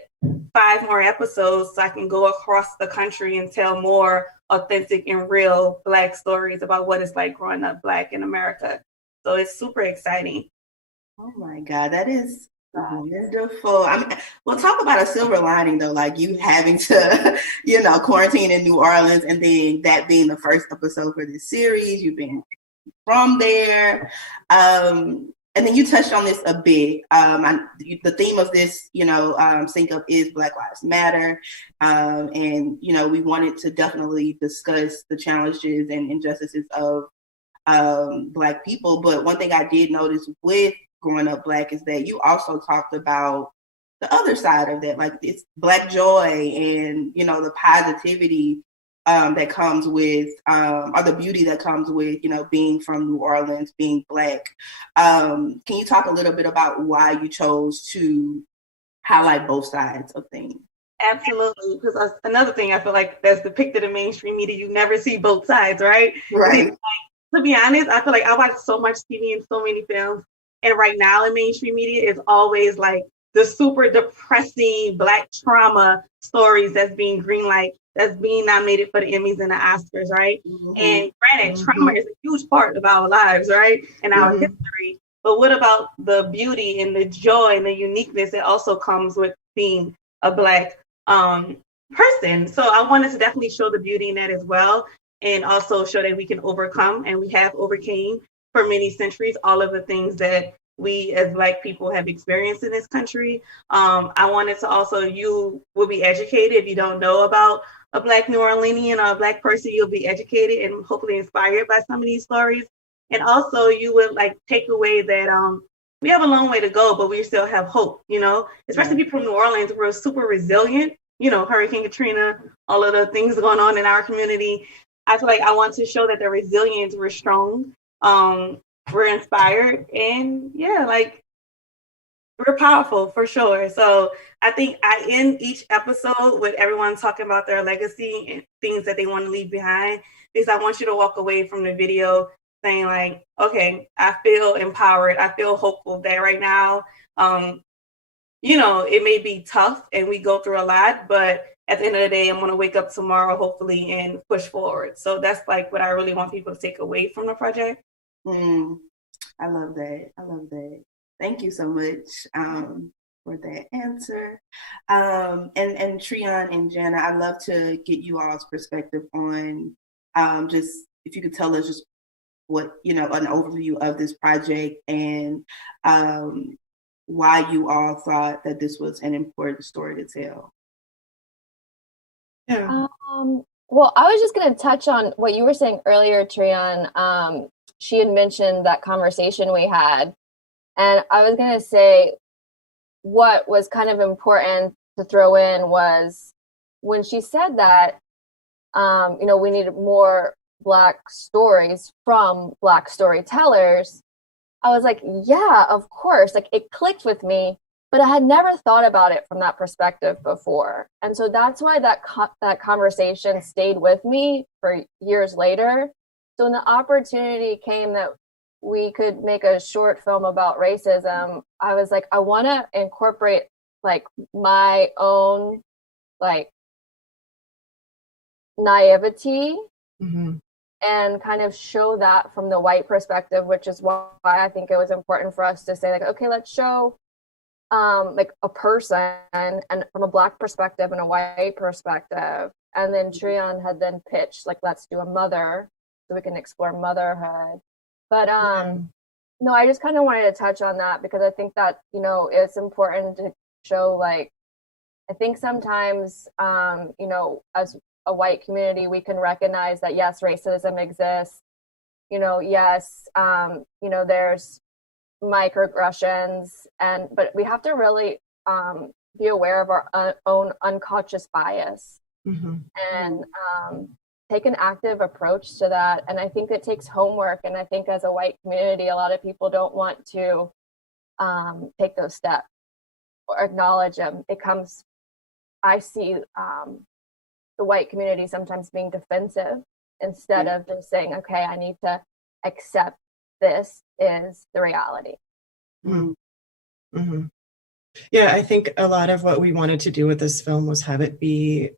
5 more episodes so I can go across the country and tell more authentic and real Black stories about what it's like growing up Black in America. So it's super exciting. Oh my God, that is wonderful. We'll talk about a silver lining though, like you having to, quarantine in New Orleans and then that being the first episode for this series, you've been from there. And then you touched on this a bit. The theme of this, sync up is Black Lives Matter. And, we wanted to definitely discuss the challenges and injustices of Black people. But one thing I did notice with growing up Black is that you also talked about the other side of that, like it's Black joy and, the positivity that comes with, or the beauty that comes with, being from New Orleans, being Black. Can you talk a little bit about why you chose to highlight both sides of things? Absolutely, because another thing I feel like that's depicted in mainstream media, you never see both sides, right? Right. Like, to be honest, I feel like I watch so much TV and so many films, and right now in mainstream media, it's always like the super depressing Black trauma stories that's being greenlight, that's being nominated for the Emmys and the Oscars, right? And granted, trauma is a huge part of our lives, right? And our history. But what about the beauty and the joy and the uniqueness that also comes with being a Black person? So I wanted to definitely show the beauty in that as well, and also show that we can overcome, and we have overcame for many centuries all of the things that we as Black people have experienced in this country. I wanted to also, you will be educated if you don't know about a Black New Orleanian or a Black person, you'll be educated and hopefully inspired by some of these stories. And also you would like take away that we have a long way to go, but we still have hope, you know, especially people from New Orleans, we're super resilient, you know, Hurricane Katrina, all of the things going on in our community. I feel like I want to show that the resilience, we're strong, we're inspired, and yeah, like we're powerful for sure. So I think I end each episode with everyone talking about their legacy and things that they want to leave behind, because I want you to walk away from the video saying like, okay, I feel empowered. I feel hopeful that right now, you know, it may be tough and we go through a lot, but at the end of the day, I'm going to wake up tomorrow, hopefully, and push forward. So that's like what I really want people to take away from the project. I love that. I love that. Thank you so much for that answer. And Treon and Jana, I'd love to get you all's perspective on just if you could tell us just what, you know, an overview of this project and why you all thought that this was an important story to tell. Yeah. Well, I was just going to touch on what you were saying earlier, Treon. She had mentioned that conversation we had. And I was going to say what was kind of important to throw in was when she said that, you know, we needed more Black stories from Black storytellers. I was like, yeah, of course. Like it clicked with me, but I had never thought about it from that perspective before. And so that's why that conversation stayed with me for years later. So when the opportunity came that we could make a short film about racism, I was like, I want to incorporate like my own like naivety and kind of show that from the white perspective, which is why I think it was important for us to say like, okay, let's show like a person and from a Black perspective and a white perspective. And then Treon had then pitched like, let's do a mother so we can explore motherhood. But no, I just kind of wanted to touch on that because I think that, you know, it's important to show like, I think sometimes, you know, as a white community, we can recognize that, yes, racism exists, you know, yes, you know, there's microaggressions, but we have to really be aware of our own unconscious bias and take an active approach to that. And I think it takes homework. And I think as a white community, a lot of people don't want to take those steps or acknowledge them. I see the white community sometimes being defensive instead of just saying, okay, I need to accept this is the reality. Yeah, I think a lot of what we wanted to do with this film was have it be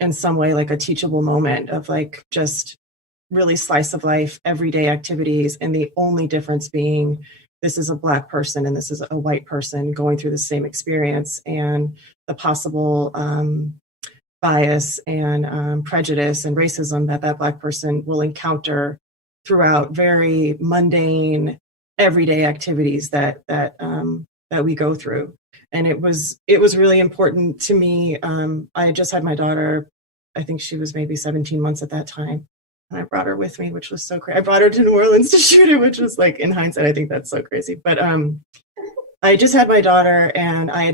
in some way like a teachable moment of like just really slice of life, everyday activities. And the only difference being this is a Black person and this is a white person going through the same experience, and the possible bias and prejudice and racism that Black person will encounter throughout very mundane, everyday activities that we go through. And it was really important to me. I had just had my daughter, I think she was maybe 17 months at that time. And I brought her with me, which was so crazy. I brought her to New Orleans to shoot it, which was like, in hindsight, I think that's so crazy. But I just had my daughter, and I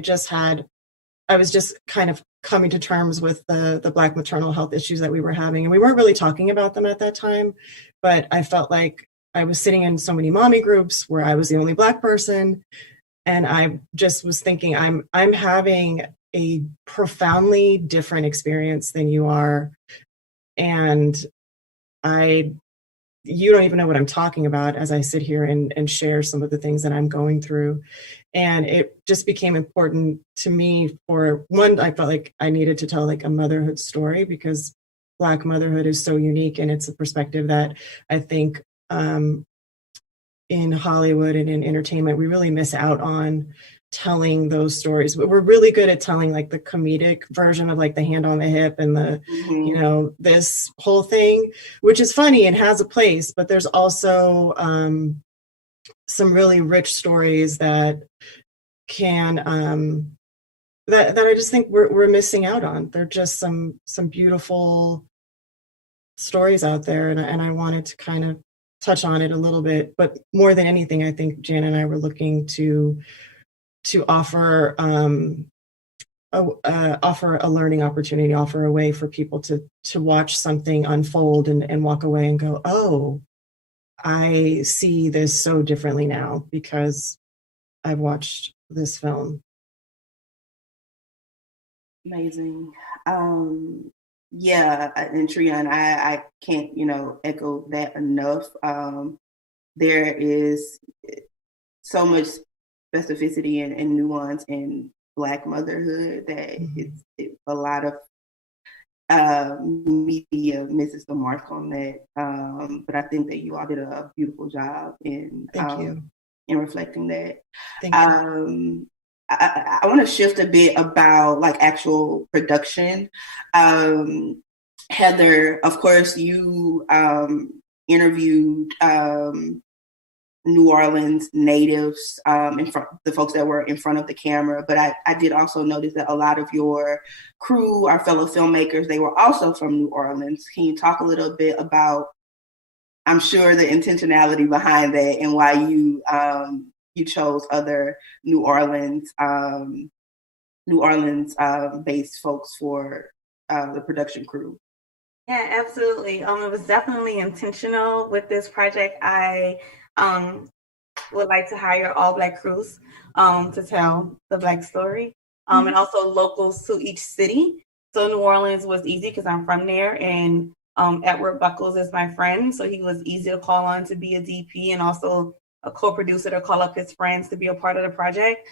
was just kind of coming to terms with the Black maternal health issues that we were having. And we weren't really talking about them at that time, but I felt like I was sitting in so many mommy groups where I was the only Black person. And I just was thinking, I'm having a profoundly different experience than you are. And I you don't even know what I'm talking about as I sit here and share some of the things that I'm going through. And it just became important to me for one, I felt like I needed to tell like a motherhood story because Black motherhood is so unique, and it's a perspective that I think in Hollywood and in entertainment, we really miss out on telling those stories. We're really good at telling like the comedic version of like the hand on the hip and the, you know, this whole thing, which is funny and has a place, but there's also some really rich stories that can, that I just think we're missing out on. They're just some beautiful stories out there. And I wanted to kind of touch on it a little bit, but more than anything, I think Jana and I were looking to offer offer a learning opportunity, offer a way for people to watch something unfold and walk away and go, oh, I see this so differently now because I've watched this film. Amazing. Yeah, and Trian, I can't, echo that enough. There is so much specificity and nuance in Black motherhood that it's a lot of media misses the mark on that. But I think that you all did a beautiful job in reflecting that. Thank you. I want to shift a bit about like actual production. Heather, of course, you interviewed New Orleans natives, the folks that were in front of the camera. But I did also notice that a lot of your crew, our fellow filmmakers, they were also from New Orleans. Can you talk a little bit about, I'm sure, the intentionality behind that and why you chose other New Orleans based folks for the production crew? Yeah, absolutely. It was definitely intentional with this project. I would like to hire all Black crews to tell the Black story, and also locals to each city. So New Orleans was easy because I'm from there, and Edward Buckles is my friend, so he was easy to call on to be a DP and also a co-producer to call up his friends to be a part of the project.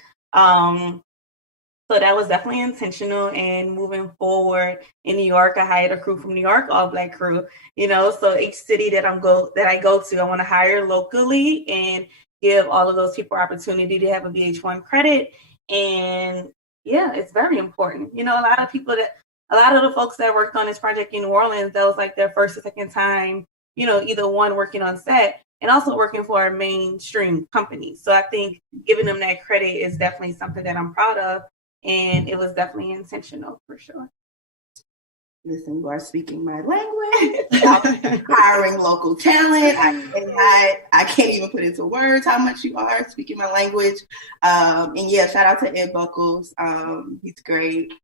So that was definitely intentional. And moving forward in New York, I hired a crew from New York, all Black crew. So each city that I go to, I want to hire locally and give all of those people opportunity to have a VH1 credit. And yeah, it's very important. A lot of the folks that worked on this project in New Orleans, that was like their first or second time, either one working on set and also working for a mainstream company. So I think giving them that credit is definitely something that I'm proud of. And it was definitely intentional for sure. Listen, you are speaking my language. Hiring local talent. I can't even put into words how much you are speaking my language. And yeah, shout out to Ed Buckles. He's great.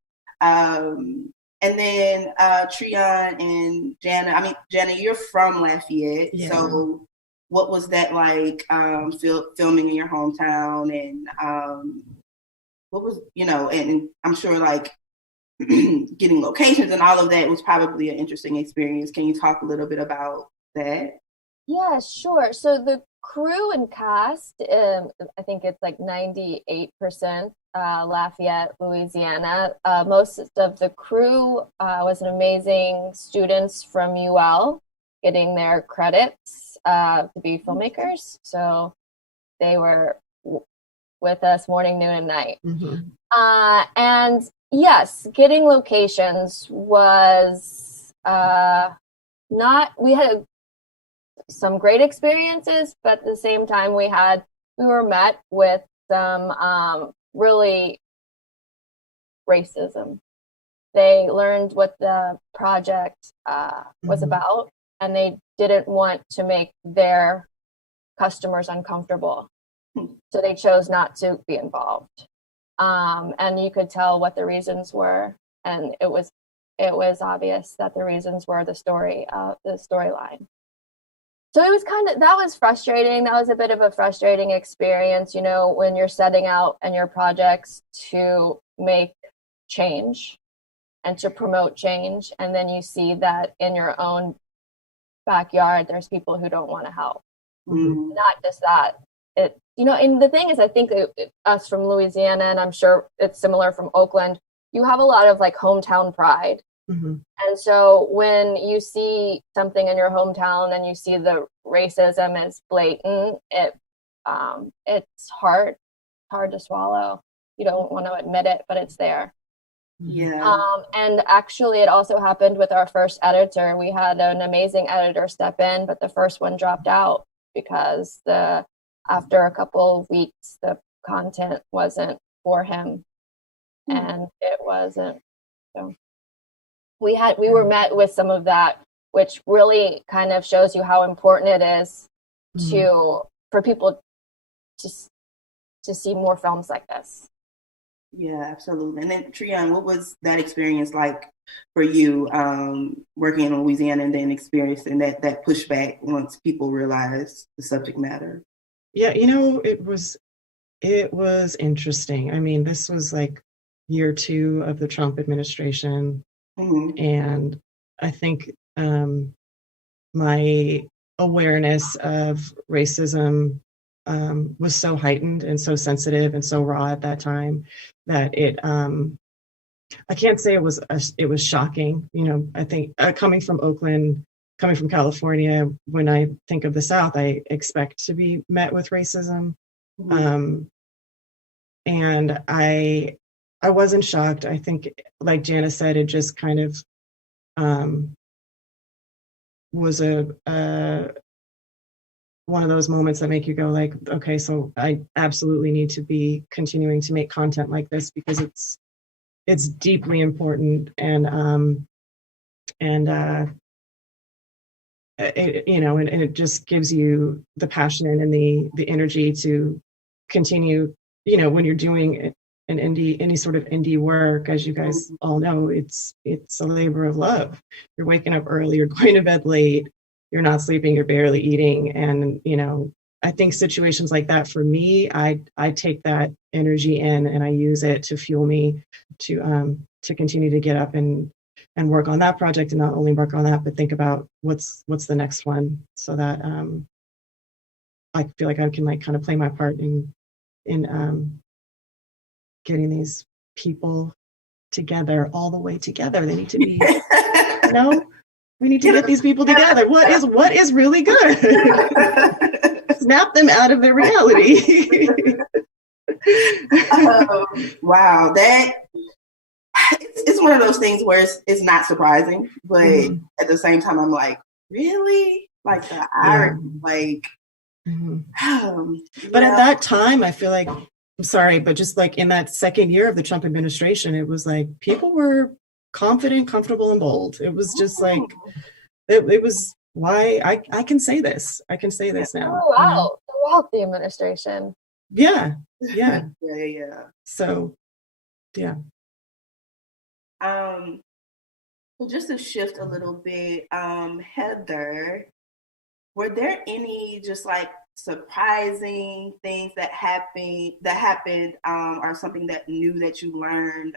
And then Trian and Jana. Jana, you're from Lafayette. Yeah. So what was that like filming in your hometown? And what was, and I'm sure like getting locations and all of that was probably an interesting experience. Can you talk a little bit about that? Yeah, sure. So the crew and cast, I think it's like 98% Lafayette, Louisiana. Most of the crew was an amazing students from UL getting their credits to be filmmakers. So they were with us morning, noon, and night. And yes, getting locations was we had some great experiences, but at the same time we were met with some really racism. They learned what the project was about, and they didn't want to make their customers uncomfortable. So they chose not to be involved. And you could tell what the reasons were. And it was obvious that the reasons were the storyline. So it was that was frustrating. That was a bit of a frustrating experience, when you're setting out in your projects to make change and to promote change. And then you see that in your own backyard, there's people who don't want to help. Mm-hmm. Not just that. And the thing is, I think us from Louisiana, and I'm sure it's similar from Oakland, you have a lot of like hometown pride. Mm-hmm. And so when you see something in your hometown and you see the racism is blatant, it's hard to swallow. You don't want to admit it, but it's there. Yeah. And actually, it also happened with our first editor. We had an amazing editor step in, but the first one dropped out because after a couple of weeks, the content wasn't for him, and it wasn't. So we were met with some of that, which really kind of shows you how important it is for people to see more films like this. Yeah, absolutely. And then Trion, what was that experience like for you, working in Louisiana and then experiencing that pushback once people realized the subject matter? Yeah, it was interesting. I mean, this was like year 2 of the Trump administration. And I think my awareness of racism was so heightened and so sensitive and so raw at that time that it I can't say it was shocking. I think coming from Oakland, coming from California, when I think of the South, I expect to be met with racism. And I wasn't shocked. I think, like Jana said, it just kind of was one of those moments that make you go like, okay, so I absolutely need to be continuing to make content like this because it's deeply important and it just gives you the passion and the energy to continue. When you're doing any sort of indie work, as you guys all know, it's a labor of love. You're waking up early, you're going to bed late, you're not sleeping, you're barely eating. And, I think situations like that for me, I take that energy in and I use it to fuel me to continue to get up and work on that project, and not only work on that, but think about what's the next one, so that I feel like I can like kind of play my part in getting these people together, all the way together. They need to be, we need to get these people together. What is really good? Snap them out of their reality. Wow, it's one of those things where it's not surprising, but at the same time, I'm like, really? Like the irony, But at that time, I feel like, I'm sorry, but just like in that second year of the Trump administration, it was like people were confident, comfortable, and bold. It was just like, it was why I can say this. I can say this now. Oh, wow. Throughout the administration. Yeah. Yeah. So, yeah. So just to shift a little bit, Heather, were there any just like surprising things that happened or something that new that you learned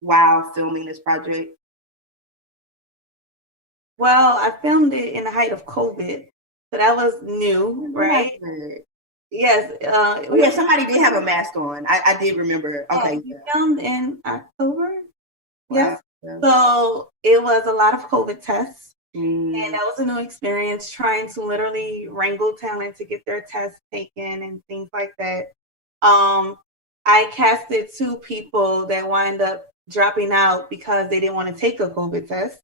while filming this project? Well, I filmed it in the height of COVID, so that was new, right? Yes. Somebody did have a mask on. I did remember. Okay. We filmed in October. Wow. Yes. Yeah. So it was a lot of COVID tests. And that was a new experience, trying to literally wrangle talent to get their tests taken and things like that. I casted 2 people that wind up dropping out because they didn't want to take a COVID test.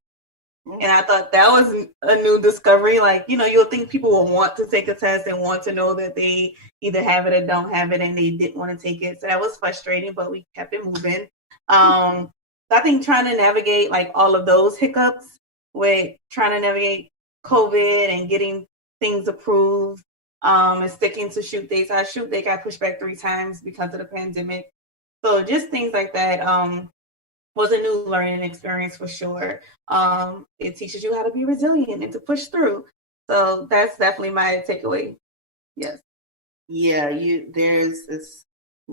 And I thought that was a new discovery. Like, you'll think people will want to take a test and want to know that they either have it or don't have it, and they didn't want to take it. So that was frustrating, but we kept it moving. So I think trying to navigate like all of those hiccups with trying to navigate COVID and getting things approved and sticking to shoot dates. Our shoot date got pushed back 3 times because of the pandemic. So just things like that was a new learning experience for sure. It teaches you how to be resilient and to push through. So that's definitely my takeaway. Yes. Yeah, you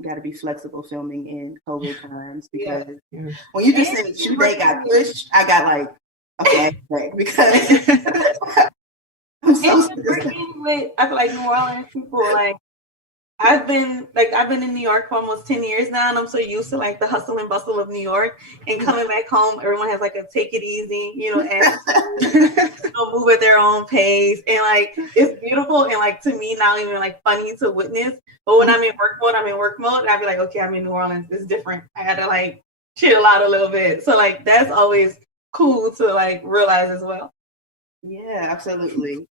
got to be flexible filming in COVID times, because when you just said shoot date got pushed, I got like, Okay, because I'm so it's working with, I feel like New Orleans people, like I've been in New York for almost 10 years now, and I'm so used to like the hustle and bustle of New York. And coming back home, everyone has like a take it easy, attitude, move at their own pace, and like it's beautiful and like to me not even like funny to witness. But when I'm in work mode, and I'd be like, okay, I'm in New Orleans, it's different. I had to like chill out a little bit. So like that's always cool to like realize as well. Yeah, absolutely.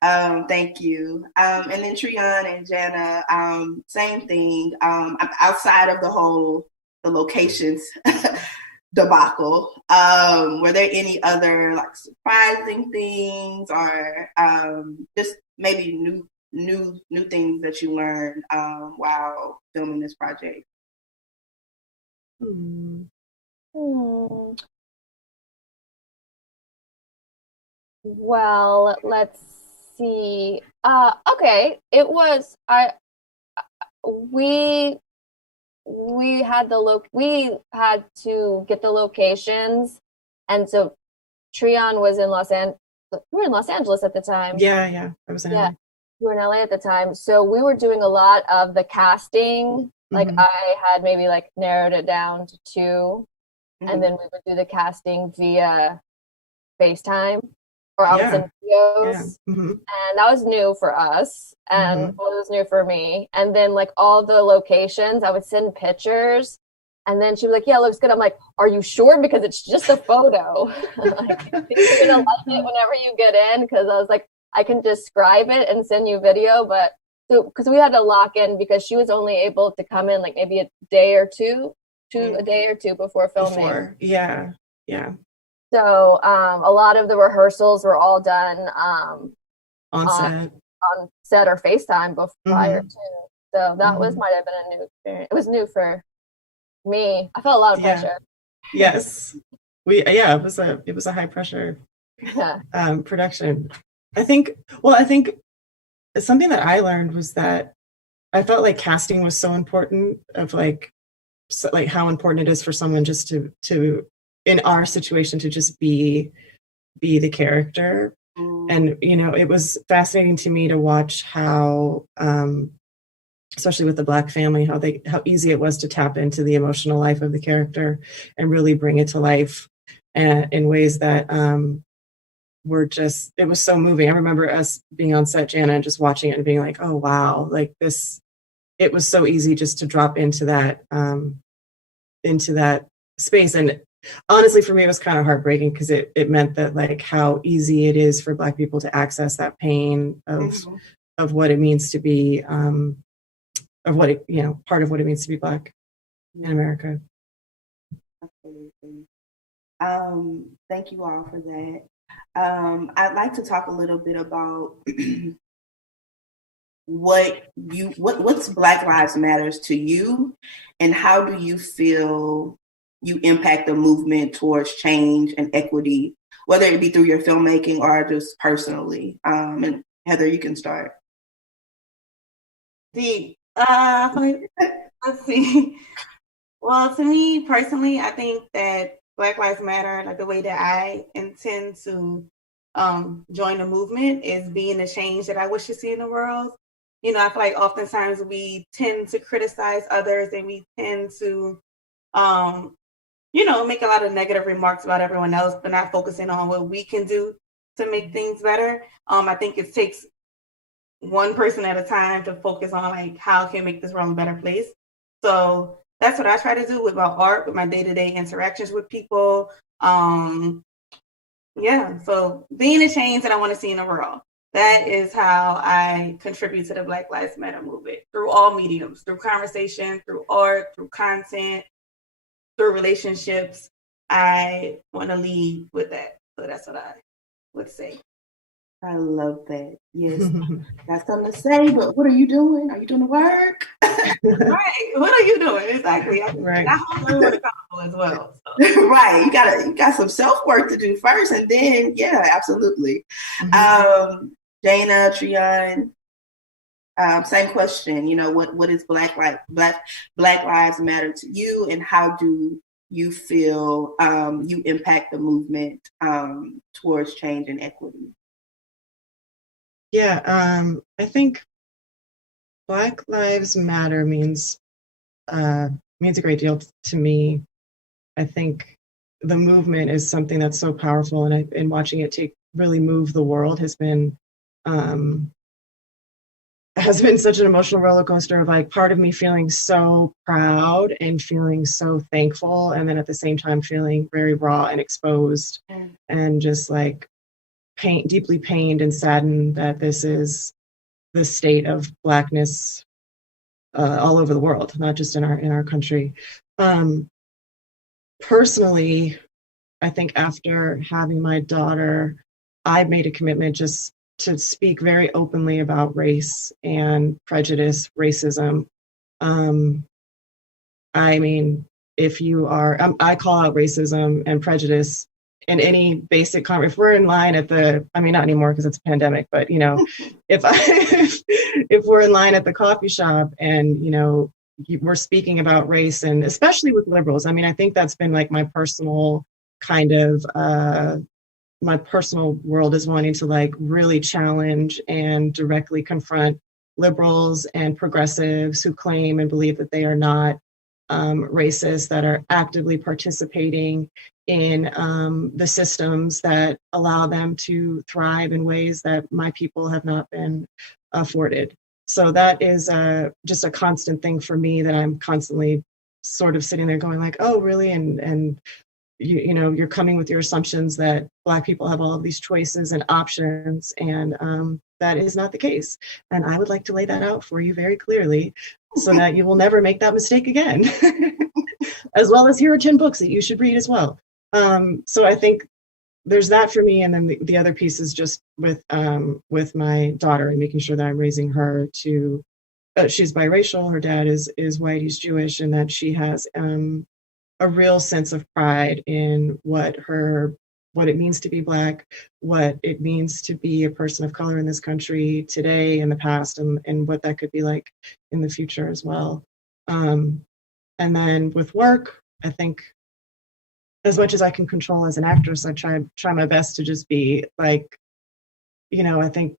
Thank you. And then Trion and Jana, same thing. Outside of the locations debacle, were there any other like surprising things or just maybe new things that you learned while filming this project? Well, let's see. Okay, it was we had to get the locations, and so Trion was in Los Angeles. We were in Los Angeles at the time. Yeah, I was in LA. We were in LA at the time, so we were doing a lot of the casting. Like I had maybe like narrowed it down to 2, and then we would do the casting via FaceTime. Or I was in videos, and that was new for us, and it was new for me. And then like all the locations, I would send pictures, and then she was like, "Yeah, it looks good." I'm like, "Are you sure? Because it's just a photo. Like, you're gonna like it whenever you get in." Because I was like, I can describe it and send you video, but because we had to lock in because she was only able to come in like maybe a day or two before filming. Yeah. So a lot of the rehearsals were all done on set or FaceTime prior to. So that might have been a new experience. It was new for me. I felt a lot of pressure. Yes, it was a high pressure production. I think something that I learned was that I felt like casting was so important of like how important it is for someone just to in our situation to just be the character. And it was fascinating to me to watch how especially with the Black family, how easy it was to tap into the emotional life of the character and really bring it to life in ways that it was so moving. I remember us being on set, Jana, and just watching it and being like, oh wow, like this, it was so easy just to drop into that space. And honestly, for me, it was kind of heartbreaking because it meant that like how easy it is for Black people to access that pain of what it means to be, part of what it means to be Black in America. Absolutely. Thank you all for that. I'd like to talk a little bit about what's Black Lives Matters to you, and how do you feel you impact the movement towards change and equity, whether it be through your filmmaking or just personally. And Heather, you can start. Let's see. Well, to me personally, I think that Black Lives Matter, like the way that I intend to join the movement, is being the change that I wish to see in the world. I feel like oftentimes we tend to criticize others, and we tend to make a lot of negative remarks about everyone else, but not focusing on what we can do to make things better. I think it takes one person at a time to focus on like how can make this world a better place. So that's what I try to do with my art, with my day-to-day interactions with people. So being a change that I want to see in the world. That is how I contribute to the Black Lives Matter movement, through all mediums, through conversation, through art, through content, through relationships. I want to lead with that. So that's what I would say. I love that. Yes. Got something to say, but what are you doing? Are you doing the work? Right. What are you doing? Exactly. Right. I hold everyone accountable as well. So. Right. You got some self-work to do first, and then absolutely. Jana, Trion, same question. What is Black Lives Matter to you, and how do you feel you impact the movement towards change and equity? Yeah, I think Black Lives Matter means a great deal to me. I think the movement is something that's so powerful, and watching it really move the world has been such an emotional roller coaster of like part of me feeling so proud and feeling so thankful, and then at the same time feeling very raw and exposed and just like deeply pained and saddened that this is the state of Blackness all over the world, not just in our country. Personally, I think after having my daughter, I made a commitment just to speak very openly about race and prejudice, racism. I mean, if you are, I call out racism and prejudice in any basic if we're in line at not anymore because it's a pandemic, but if we're in line at the coffee shop and we're speaking about race, and especially with liberals, I think that's been like my personal kind of my personal world is wanting to like really challenge and directly confront liberals and progressives who claim and believe that they are not racist, that are actively participating in the systems that allow them to thrive in ways that my people have not been afforded. So that is just a constant thing for me that I'm constantly sort of sitting there going like, oh, really? And you're coming with your assumptions that Black people have all of these choices and options, and that is not the case. And I would like to lay that out for you very clearly so that you will never make that mistake again, as well as here are 10 books that you should read as well. So I think there's that for me. And then the other piece is just with my daughter and making sure that I'm raising her to, she's biracial, her dad is white, he's Jewish, and that she has a real sense of pride in what it means to be Black, what it means to be a person of color in this country today, in the past, and what that could be like in the future as well. And then with work, I think as much as I can control as an actress, I try my best to just be like, I think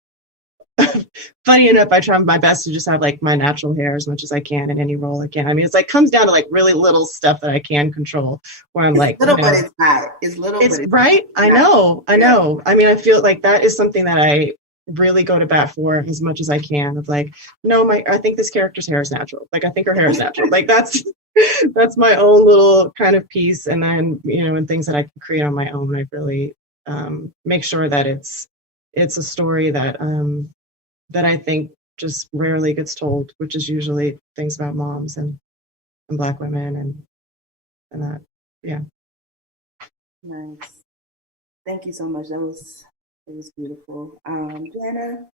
funny enough, I try my best to just have like my natural hair as much as I can in any role I can. It's like comes down to like really little stuff that I can control where I'm like, little, but it's not. It's little, it's but it's right. Not. I know. I feel like that is something that I really go to bat for as much as I can of like, no, I think this character's hair is natural. Like, I think her hair is natural. Like that's my own little kind of piece. And then, and things that I can create on my own, I really make sure that it's a story that I think just rarely gets told, which is usually things about moms and Black women and that, yeah. Nice. Thank you so much. It was beautiful. Jana?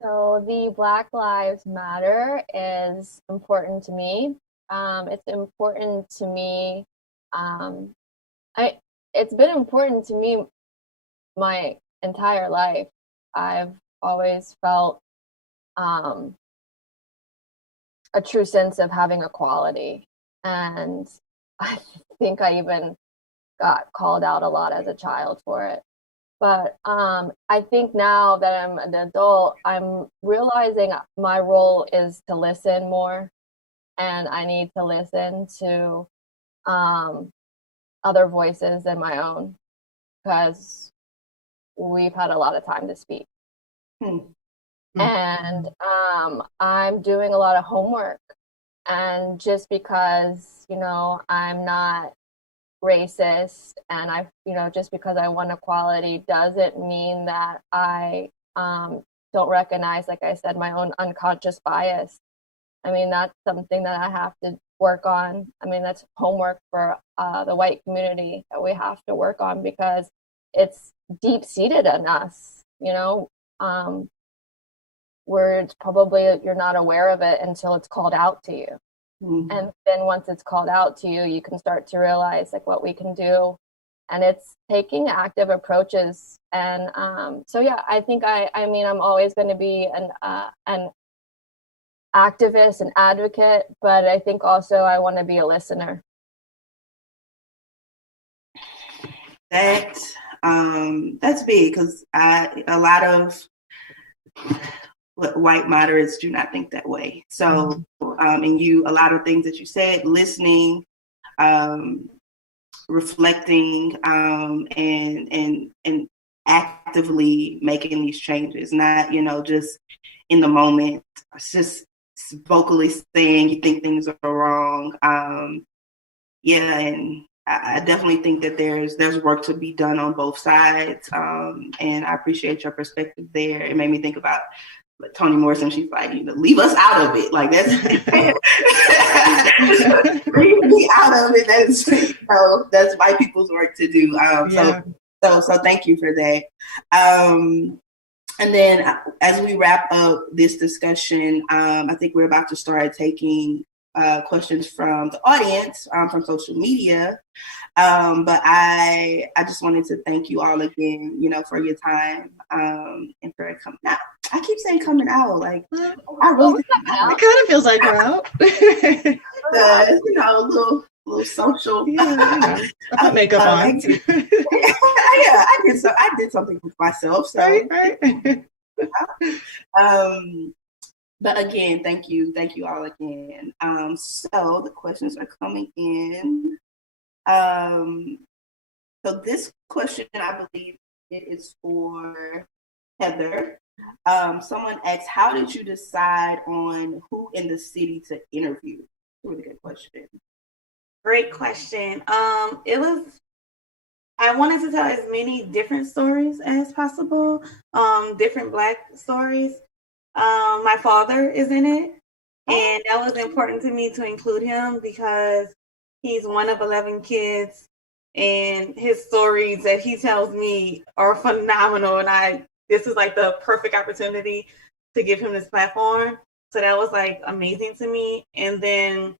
So the Black Lives Matter is important to me. It's important to me. It's been important to me my entire life. I've always felt a true sense of having equality, and I think I even got called out a lot as a child for it. But I think now that I'm an adult, I'm realizing my role is to listen more, and I need to listen to other voices than my own, because we've had a lot of time to speak. And I'm doing a lot of homework, and just because I'm not racist and just because I want equality doesn't mean that I don't recognize, like I said, my own unconscious bias. That's something that I have to work on. That's homework for the white community that we have to work on, because it's deep-seated in us. Where it's probably you're not aware of it until it's called out to you. And then once it's called out to you, you can start to realize like what we can do. And it's taking active approaches. And so yeah, I think I'm always going to be an activist and advocate, but I think also I want to be a listener. That's big because a lot of white moderates do not think that way. So, and a lot of things that you said, listening, reflecting, and actively making these changes, not, just in the moment, it's just vocally saying you think things are wrong. And I definitely think that there's work to be done on both sides. And I appreciate your perspective there. It made me think about Toni Morrison. She's like, leave us out of it. Like, that's leave me out of it. That's white people's work to do. So thank you for that. And then as we wrap up this discussion, I think we're about to start taking questions from the audience, from social media. But I just wanted to thank you all again, for your time, and for coming out. I keep saying coming out, like I really It kind of feels like we're out. A little social. I put makeup on. I did something with myself. So. Right. But again, thank you all again. So the questions are coming in. So this question, I believe it is for Heather. Someone asked, how did you decide on who in the city to interview? Really good question. Great question. I wanted to tell as many different stories as possible, different Black stories. My father is in it, and that was important to me to include him because he's one of 11 kids, and his stories that he tells me are phenomenal, and this is like the perfect opportunity to give him this platform. So that was like amazing to me. And then,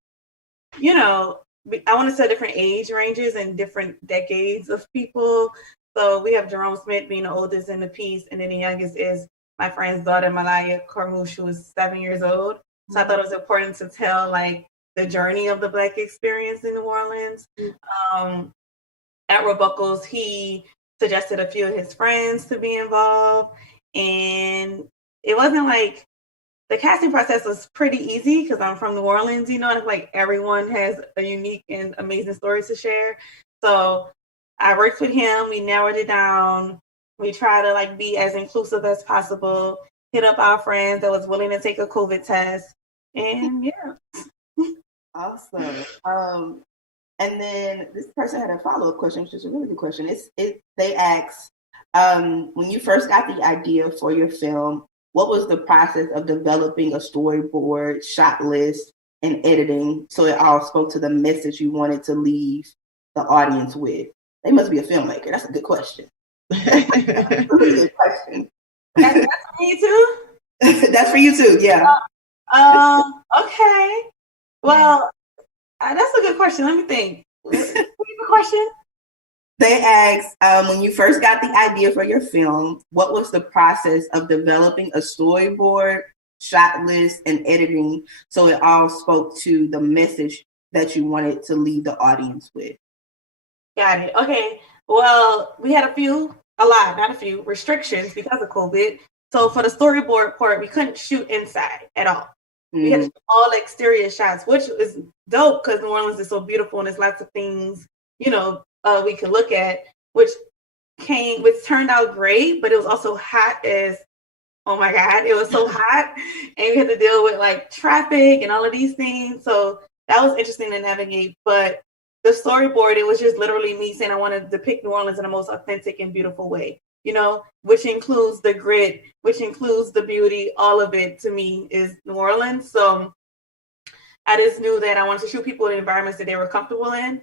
I want to say different age ranges and different decades of people. So we have Jerome Smith being the oldest in the piece, and then the youngest is my friend's daughter, Malaya Carmouche, who is 7 years old. So I thought it was important to tell like the journey of the Black experience in New Orleans. At Buckles, he suggested a few of his friends to be involved. And it wasn't like, the casting process was pretty easy because I'm from New Orleans, and like everyone has a unique and amazing story to share. So I worked with him, we narrowed it down. We try to like be as inclusive as possible, hit up our friends that was willing to take a COVID test. And yeah. Awesome. And then this person had a follow-up question, which is a really good question. They asked, when you first got the idea for your film, what was the process of developing a storyboard, shot list, and editing so it all spoke to the message you wanted to leave the audience with? They must be a filmmaker. That's a good question. That's a really good question. That's for you too? That's for you too, yeah. Okay. Well, that's a good question. Let me think. What's the question? They asked, when you first got the idea for your film, what was the process of developing a storyboard, shot list, and editing so it all spoke to the message that you wanted to leave the audience with? Got it. Okay. Well, we had not a few restrictions because of COVID. So for the storyboard part, we couldn't shoot inside at all. We had to shoot all exterior shots, which is dope because New Orleans is so beautiful and there's lots of things, we could look at, which turned out great, but it was also hot as, oh my God, it was so hot. And we had to deal with like traffic and all of these things. So that was interesting to navigate. But the storyboard, it was just literally me saying I want to depict New Orleans in the most authentic and beautiful way, which includes the grit, which includes the beauty. All of it to me is New Orleans. So I just knew that I wanted to shoot people in environments that they were comfortable in.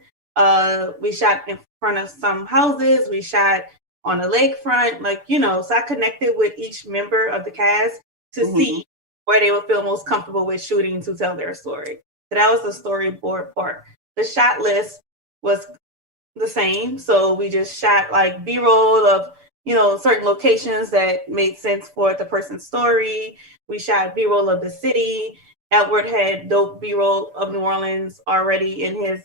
We shot in front of some houses. We shot on a lakefront, so I connected with each member of the cast to see where they would feel most comfortable with shooting to tell their story. So that was the storyboard part. The shot list was the same. So we just shot like B-roll of, certain locations that made sense for the person's story. We shot B-roll of the city. Edward had dope B-roll of New Orleans already in his,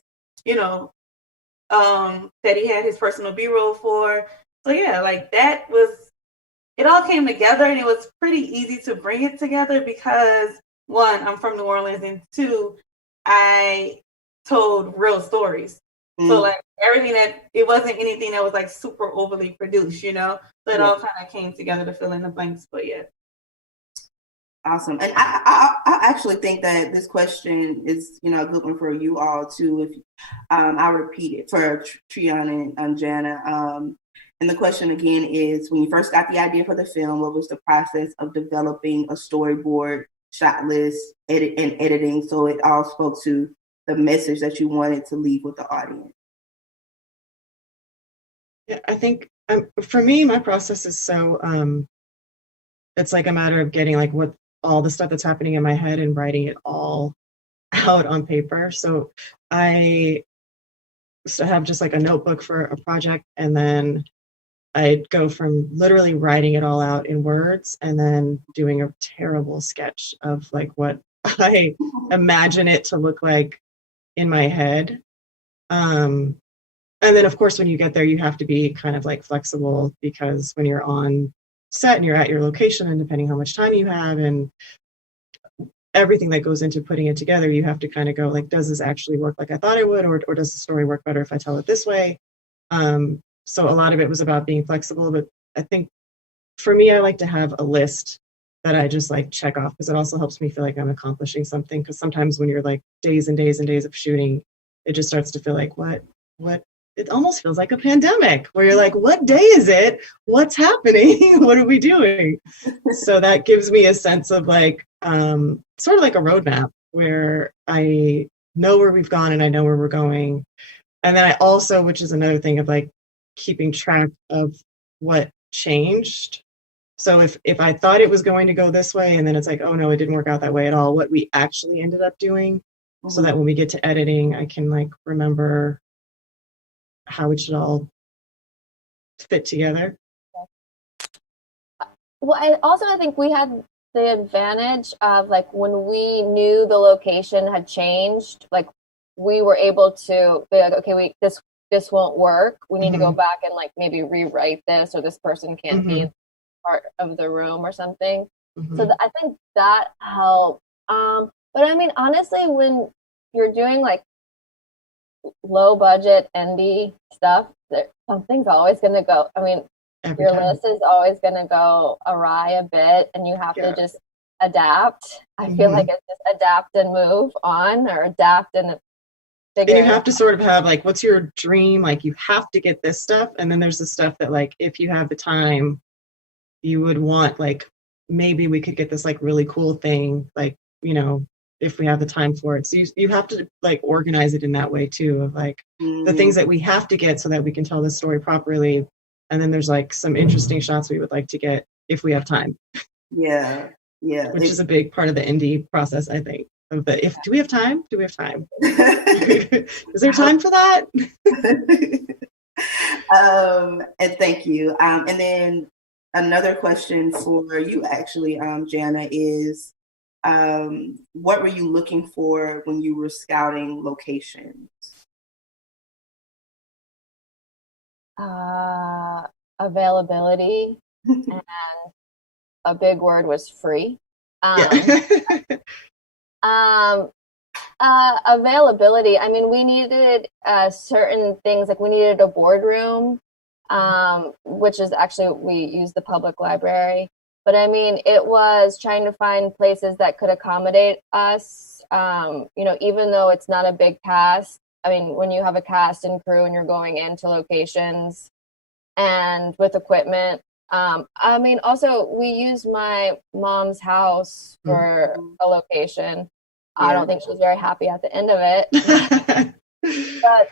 that he had his personal B-roll for. So yeah, like it all came together, and it was pretty easy to bring it together because one, I'm from New Orleans, and two, I told real stories. So like everything it wasn't anything that was like super overly produced, you know? So it all kind of came together to fill in the blanks, but yeah. Awesome. And I actually think that this question is, a good one for you all too. If I'll repeat it for Triana and Jana. And the question again is, when you first got the idea for the film, what was the process of developing a storyboard, shot list, and editing, so it all spoke to the message that you wanted to leave with the audience? Yeah, I think for me, my process is so, it's like a matter of getting like what all the stuff that's happening in my head and writing it all out on paper. So I have just like a notebook for a project, and then I'd go from literally writing it all out in words and then doing a terrible sketch of like what I imagine it to look like in my head. And then of course, when you get there, you have to be kind of like flexible, because when you're on set and you're at your location, and depending how much time you have and everything that goes into putting it together, you have to kind of go like, does this actually work like I thought it would, or does the story work better if I tell it this way? So a lot of it was about being flexible, but I think for me, I like to have a list that I just like check off, because it also helps me feel like I'm accomplishing something. Because sometimes when you're like days and days and days of shooting, it just starts to feel like what it almost feels like a pandemic, where you're like, what day is it? What's happening? What are we doing? So that gives me a sense of like, sort of like a roadmap, where I know where we've gone and I know where we're going. And then I also, which is another thing of like keeping track of what changed. So if I thought it was going to go this way, and then it's like, oh no, it didn't work out that way at all, what we actually ended up doing, so that when we get to editing, I can like remember how it should all fit together. Well, I think we had the advantage of like when we knew the location had changed, like we were able to be like, okay, this won't work. We need to go back and like maybe rewrite this, or this person can't be in part of the room or something. So I think that helped. But I mean, honestly, when you're doing like low budget indie stuff, something's always going to go. I mean, your list is always going to go awry a bit, and you have to just adapt. I feel like it's just adapt and move on, or adapt and figure. And you have to sort of have like, what's your dream? Like, you have to get this stuff, and then there's the stuff that like, if you have the time, you would want like, maybe we could get this like really cool thing, like, if we have the time for it. So you have to like organize it in that way too, of like the things that we have to get so that we can tell the story properly. And then there's like some interesting shots we would like to get if we have time. Yeah. Which is a big part of the indie process, I think. Do we have time? Do we have time? Is there time for that? And thank you. And then another question for you actually, Jana, is what were you looking for when you were scouting locations? Availability, and a big word was free. Availability. I mean, we needed certain things, like we needed a boardroom, which is actually, we use the public library. But I mean, it was trying to find places that could accommodate us, even though it's not a big cast. I mean, when you have a cast and crew and you're going into locations and with equipment. I mean, also, we used my mom's house for a location. I don't think she was very happy at the end of it. But,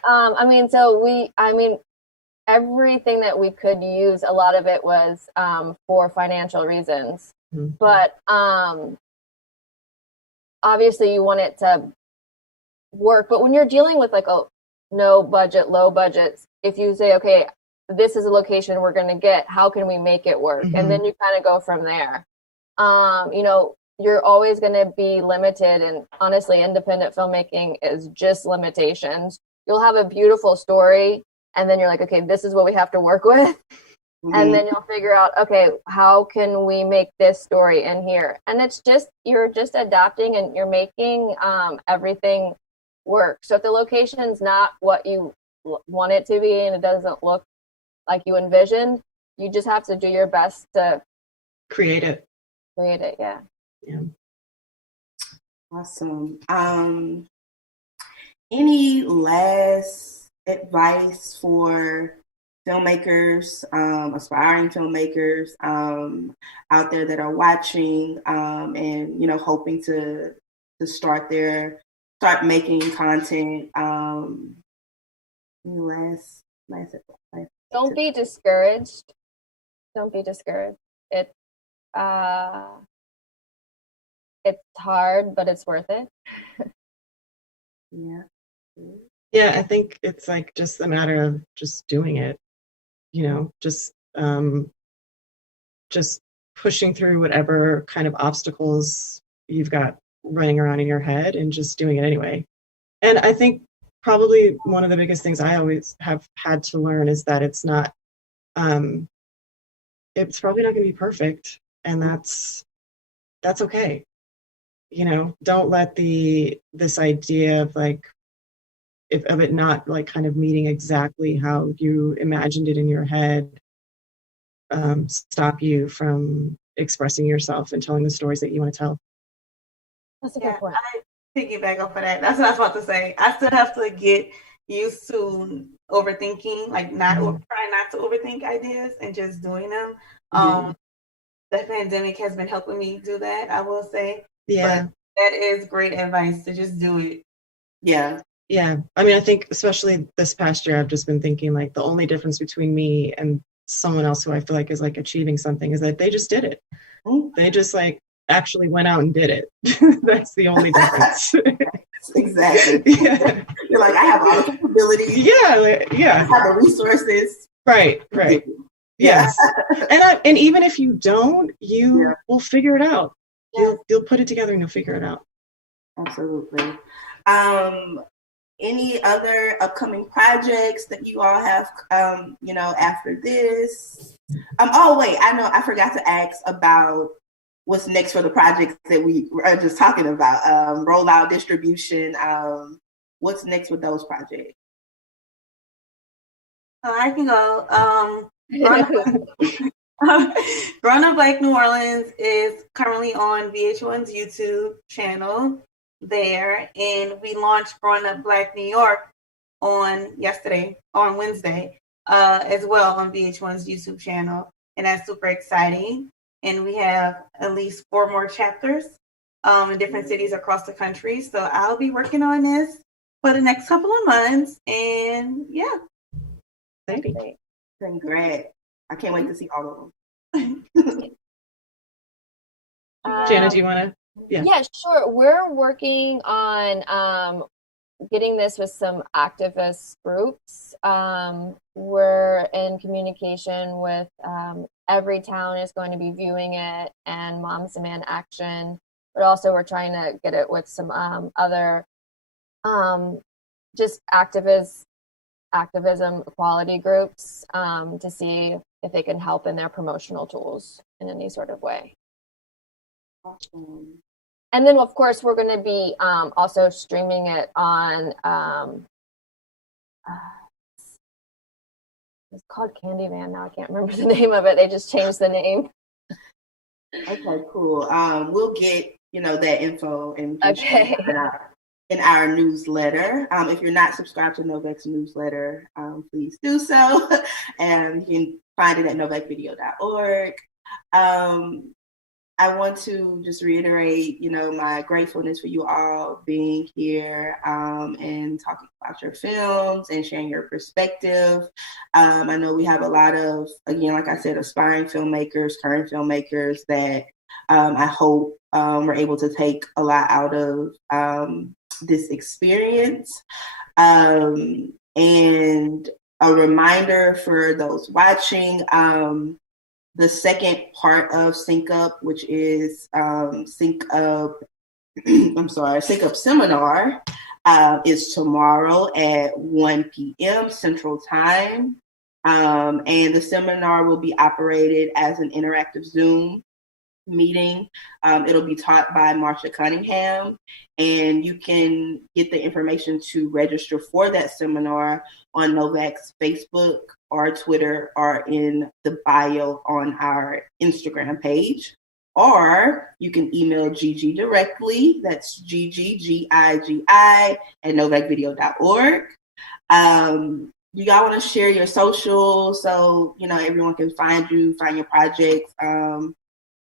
everything that we could use, a lot of it was for financial reasons. But obviously you want it to work. But when you're dealing with like a no budget, low budgets, if you say, okay, this is a location we're going to get, how can we make it work? And then you kind of go from there. You're always going to be limited. And honestly, independent filmmaking is just limitations. you'll have a beautiful story, and then you're like, okay, this is what we have to work with. And then you'll figure out, okay, how can we make this story in here? And it's just, you're just adapting and you're making everything work. So if the location's not what you want it to be and it doesn't look like you envisioned, you just have to do your best to create it. Yeah. Awesome. Any last advice for filmmakers, aspiring filmmakers out there that are watching and, you know, hoping to start making content? Any last advice? Don't be discouraged. Don't be discouraged. It's hard, but it's worth it. Yeah, I think it's like just a matter of just doing it, you know, just pushing through whatever kind of obstacles you've got running around in your head and just doing it anyway. And I think probably one of the biggest things I always have had to learn is that it's not, it's probably not going to be perfect, and that's okay. You know, don't let this idea of like, of it not like kind of meeting exactly how you imagined it in your head stop you from expressing yourself and telling the stories that you want to tell. That's a good point. I piggyback off of that. That's what I was about to say. I still have to get used to overthinking, like trying not to overthink ideas and just doing them. The pandemic has been helping me do that, I will say. Yeah. But that is great advice, to just do it. Yeah. Yeah. I mean, I think especially this past year, I've just been thinking like the only difference between me and someone else who I feel like is like achieving something is that they just did it. They just like actually went out and did it. That's the only difference. Exactly. Yeah. You're like, I have all the capabilities. Yeah. I have the resources. Right. Yes. And even if you don't, you will figure it out. You'll put it together and you'll figure it out. Absolutely. Any other upcoming projects that you all have, you know, after this? Oh, wait, I forgot to ask about what's next for the projects that we were just talking about. Rollout, distribution. What's next with those projects? I can go. Grown Up Black New Orleans is currently on VH1's YouTube channel there, and we launched Grown Up Black New York on Wednesday, as well on VH1's YouTube channel, and that's super exciting. And we have at least 4 more chapters in different cities across the country. So I'll be working on this for the next couple of months, and yeah. Congrats. I can't wait to see all of them. Jana, do you want to? Yeah, sure. We're working on getting this with some activist groups. We're in communication with every town is going to be viewing it, and Moms Demand Action. But also we're trying to get it with some other just activism equality groups to see if they can help in their promotional tools in any sort of way. Awesome. And then, of course, we're going to be also streaming it on, it's called Candyman now. I can't remember the name of it. They just changed the name. Okay, cool. We'll get, you know, that info and okay. in our newsletter. If you're not subscribed to NOVAC's newsletter, please do so. And you can find it at novacvideo.org. I want to just reiterate, you know, my gratefulness for you all being here and talking about your films and sharing your perspective. I know we have a lot of, again, like I said, aspiring filmmakers, current filmmakers that I hope we're able to take a lot out of this experience. And a reminder for those watching, the second part of Sync Up, which is Sync Up Seminar, is tomorrow at 1 p.m. Central Time. And the seminar will be operated as an interactive Zoom meeting. It'll be taught by Marsha Cunningham, and you can get the information to register for that seminar on NOVAC's Facebook or Twitter or in the bio on our Instagram page. Or you can email Gigi directly. That's Gigi at novacvideo.org. You y'all want to share your social so everyone can find you, find your projects in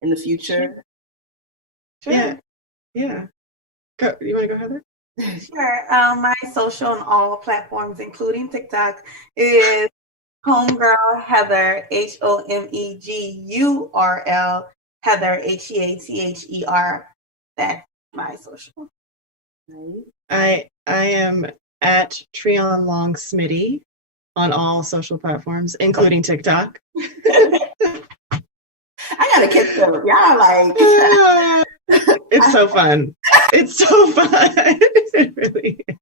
the future? Sure. Yeah. Go, you want to go, Heather? Sure. My social on all platforms, including TikTok, is Homegirl Heather, HOMEGURL Heather, HEATHER. That's my social. I am at Treon Long Smitty on all social platforms, including TikTok. I gotta catch up. Y'all like it's so fun. It's so fun. It really is.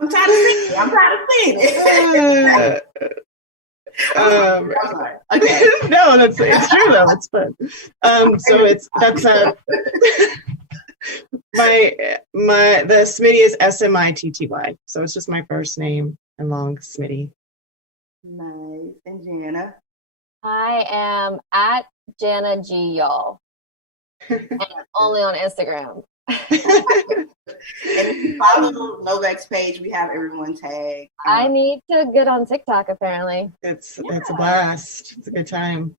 I'm trying to see it. I'm sorry. Okay. No, it's true though. It's fun. So the Smitty is SMITTY. So it's just my first name and Long Smitty. Nice. And Jana? I am at Jana G, y'all. And only on Instagram. And if you follow NOVAC's page, we have everyone tagged. I need to get on TikTok, apparently. It's a blast. It's a good time.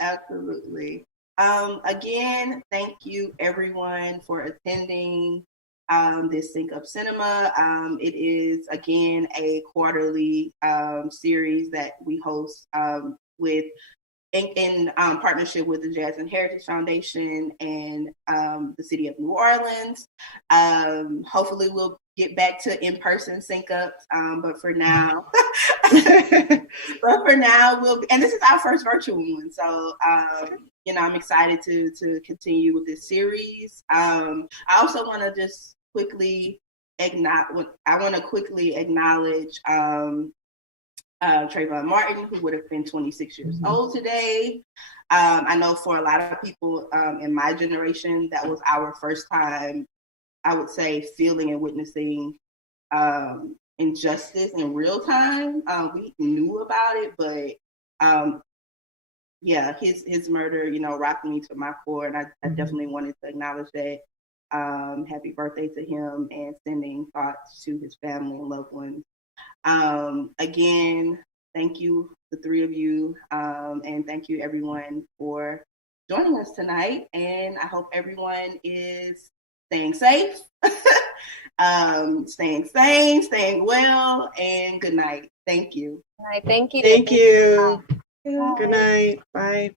Absolutely. Again, thank you everyone for attending this Sync Up Cinema. It is again a quarterly series that we host with in partnership with the Jazz and Heritage Foundation and the City of New Orleans. Hopefully we'll get back to in-person sync-ups, but for now, and this is our first virtual one, so I'm excited to continue with this series. I also want to just quickly acknowledge Trayvon Martin, who would have been 26 years old today. I know for a lot of people in my generation, that was our first time, I would say, feeling and witnessing injustice in real time. We knew about it, but his murder, rocked me to my core, and I definitely wanted to acknowledge that. Happy birthday to him, and sending thoughts to his family and loved ones. Again, thank you, the three of you, and thank you everyone for joining us tonight. And I hope everyone is staying safe, staying sane, staying well, and good night. Thank you. Good night. Thank you. Thank you. Good night. Bye.